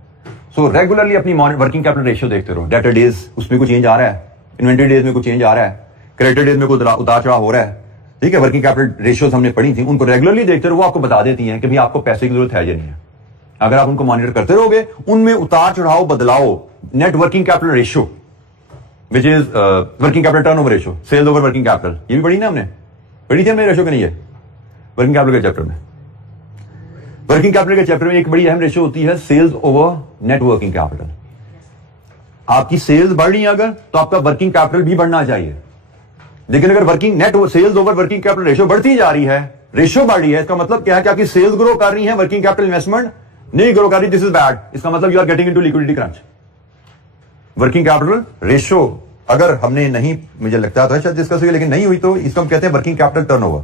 सो रेगुलरली अपनी वर्किंग कैपिटल रेशियो देखते रहो, डेटर डेज उसमें कुछ चेंज आ रहा है, इन्वेंट्री डेज में कुछ चेंज आ रहा है, क्रेडिट डेज में कोई उतार चढ़ाव हो रहा है, ठीक है। वर्किंग कैपिटल रेशियोज हमने पढ़ी थी, उनको रेगुलरली देखते रहो, वो आपको बता देती हैं कि भाई आपको पैसे की जरूरत है या नहीं है। अगर आप उनको मॉनिटर करते रहोगे, उनमें उतार चढ़ाव बदलाव, net working capital ratio which is working capital turnover ratio, sales over working capital, ये भी पढ़ी ना हमने, पढ़ी थी हमने रेशियो के नहीं है वर्किंग कैपिटल के चैप्टर में। वर्किंग कैपिटल के चैप्टर में एक बड़ी अहम रेशियो होती है sales over net working capital. आपकी सेल्स बढ़ रही है अगर, तो आपका वर्किंग कैपिटल भी बढ़ना चाहिए, लेकिन अगर working net sales over working capital ratio बढ़ती जा रही है, रेशियो बढ़ रही है, इसका मतलब क्या है कि आपकी सेल्स ग्रो कर रही है, वर्किंग कैपिटल इन्वेस्टमेंट नहीं ग्रो कर रही, दिस इज बैड, इसका मतलब you are getting into liquidity crunch. Working capital ratio अगर हमने नहीं, मुझे लगता है शायद डिस्कस हुई लेकिन नहीं हुई, तो इसको हम कहते हैं वर्किंग कैपिटल टर्नओवर।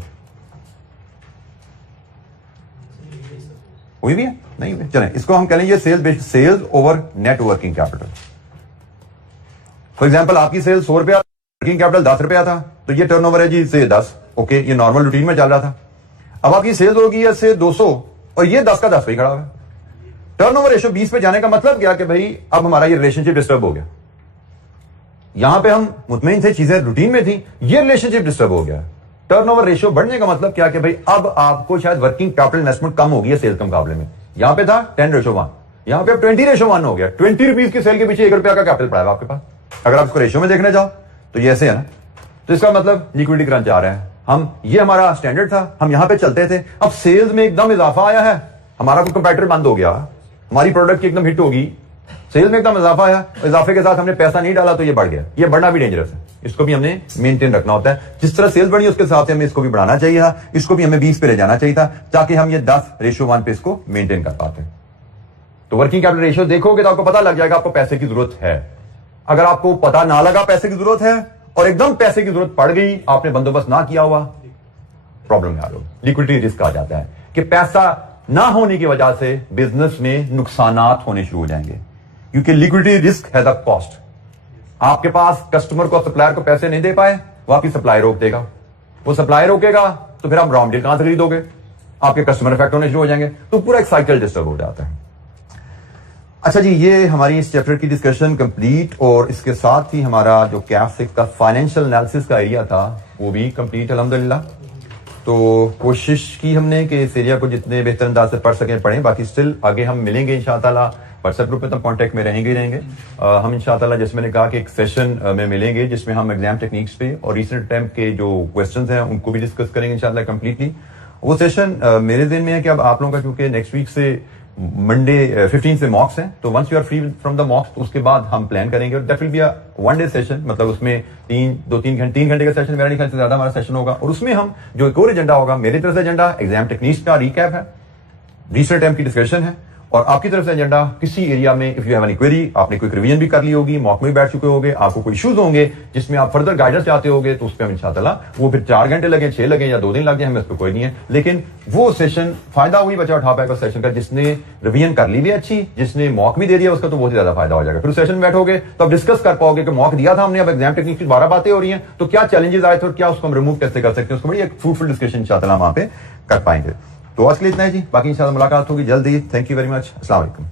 हुई भी है नहीं हुई, चलें इसको हम कह लेंगे sales over net working capital. For example आपकी सेल्स 100 रुपया, वर्किंग कैपिटल 10 रुपया था, तो ये टर्नओवर है जी से 10, ओके, ये नॉर्मल रूटीन में चल रहा था। अब आपकी सेल्स होगी है से 200 और ये 10 का 10 पे खड़ा हुआ है, टर्नओवर रेशियो 20 पे जाने का मतलब क्या कि भाई अब हमारा ये रिलेशनशिप डिस्टर्ब हो गया। यहां पे हम मुतमईन थे, चीजें रूटीन में थी, ये रिलेशनशिप डिस्टर्ब हो गया। टर्नओवर रेशियो बढ़ने का मतलब क्या कि भाई अब आपको शायद वर्किंग कैपिटल इन्वेस्टमेंट कम हो गई है सेल्स के मुकाबले में। यहां पे था 10:1, यहां पे अब 20:1 हो गया। 20 रुपीज की सेल के पीछे 1 रुपया का कैपिटल पड़ा है आपके पास। अगर आप इसको रेशियो में देखने जाओ तो ये ऐसे है ना, तो इसका मतलब लिक्विडिटी क्रंच आ रहा है। हम, ये हमारा स्टैंडर्ड था, हम यहां पे चलते थे, अब सेल्स में एकदम इजाफा आया है, हमारा कोई कंपैटिटर बंद हो गया, हमारी प्रोडक्ट की एकदम हिट होगी, सेल्स में एकदम इजाफा आया, इजाफे के साथ हमने पैसा नहीं डाला तो ये बढ़ गया। ये बढ़ना भी डेंजरस है, इसको भी हमने मेंटेन रखना होता है। जिस तरह सेल्स बढ़ी उसके हिसाब से हमें इसको भी बढ़ाना चाहिए था, इसको भी हमें 20 पे ले जाना चाहिए था, ताकि हम ये 10:1 पे इसको मेंटेन कर पाते। तो वर्किंग कैपिटल रेशियो देखोगे तो आपको पता लग जाएगा आपको पैसे की जरूरत है। अगर आपको पता ना लगा पैसे की जरूरत है और एकदम पैसे की जरूरत पड़ गई, आपने बंदोबस्त ना किया हुआ, प्रॉब्लम में आ रहे हो, लिक्विडिटी रिस्क आ जाता है कि पैसा ना होने की वजह से बिजनेस में नुकसानात होने शुरू हो जाएंगे, क्योंकि लिक्विडिटी रिस्क है द कॉस्ट। आपके पास कस्टमर को, सप्लायर को पैसे नहीं दे पाए, वो आपकी सप्लाई रोक देगा, वो सप्लाई रोकेगा तो फिर आप रॉ मटेरियल कहां से खरीदोगे, आपके कस्टमर इफेक्ट होने शुरू हो जाएंगे, तो पूरा एक साइकिल डिस्टर्ब हो जाता है। अच्छा जी, ये हमारी इस चैप्टर की डिस्कशन कंप्लीट, और इसके साथ ही हमारा जो कैफ 6 का फाइनेंशियल एनालिसिस का एरिया था वो भी कंप्लीट अल्हम्दुलिल्लाह। तो कोशिश की हमने कि इस एरिया को जितने बेहतर अंदाज से पढ़ सकें पढ़ें, बाकी स्टिल आगे हम मिलेंगे इंशाअल्लाह। व्हाट्सएप ग्रुप में तो कांटेक्ट में रहेंगे ही रहेंगे। हम इंशाअल्लाह, जैसे मैंने कहा कि एक सेशन में मिलेंगे जिसमें हम एग्जाम टेक्निक्स पे और रिसेंट अटेम्प्ट के जो क्वेश्चंस हैं उनको भी डिस्कस करेंगे इंशाअल्लाह कंप्लीटली। वो सेशन मेरे दिन में है कि अब आप लोगों का, क्योंकि नेक्स्ट वीक से मंडे 15 से मॉक्स हैं, तो once you are free from the mocks उसके बाद हम प्लान करेंगे, और that will be a 1 day session, मतलब उसमें 3 घंटे का सेशन, मेरा नहीं ख्याल से ज्यादा हमारा सेशन होगा, और उसमें हम जो एक और एजेंडा होगा, मेरी तरफ से एजेंडा एग्जाम टेक्निक्स का रिकैप है, रिसेंट अटेम्प्ट की डिस्कशन है, और आपकी तरफ से एजेंडा किसी एरिया में if you have any query, आपने कोई रिवीजन भी कर ली होगी, मॉक में भी बैठ चुके होगे, आपको कोई इश्यूज होंगे जिसमें आप फर्दर गाइडेंस चाहते होगे, तो उस पर हम इंशाअल्लाह, वो फिर 4 घंटे लगे, 6 लगे या 2 दिन लग जाए, हमें उस पर कोई नहीं है, लेकिन वो सेशन फायदा वही बचा उठा पाएगा सेशन का जिसने रिवीजन कर ली भी अच्छी, जिसने मॉक भी दे दिया, उसका तो बहुत ही ज्यादा फायदा हो जाएगा। फिर सेशन में बैठोगे तो आप डिस्कस कर पाओगे कि मॉक दिया था हमने, अब एग्जाम टेक्निक की 12 बातें हो रही हैं, तो क्या चैलेंजेस आए थे और क्या उसको हम रिमूव कैसे कर सकते हैं, उसको बड़ी एक फ्रूटफुल डिस्कशन इंशाअल्लाह वहां पे कर पाएंगे। तो आज के लिए इतना है जी, बाकी इंशाअल्लाह मुलाकात होगी जल्दी। थैंक यू वेरी मच, अस्सलाम वालेकुम।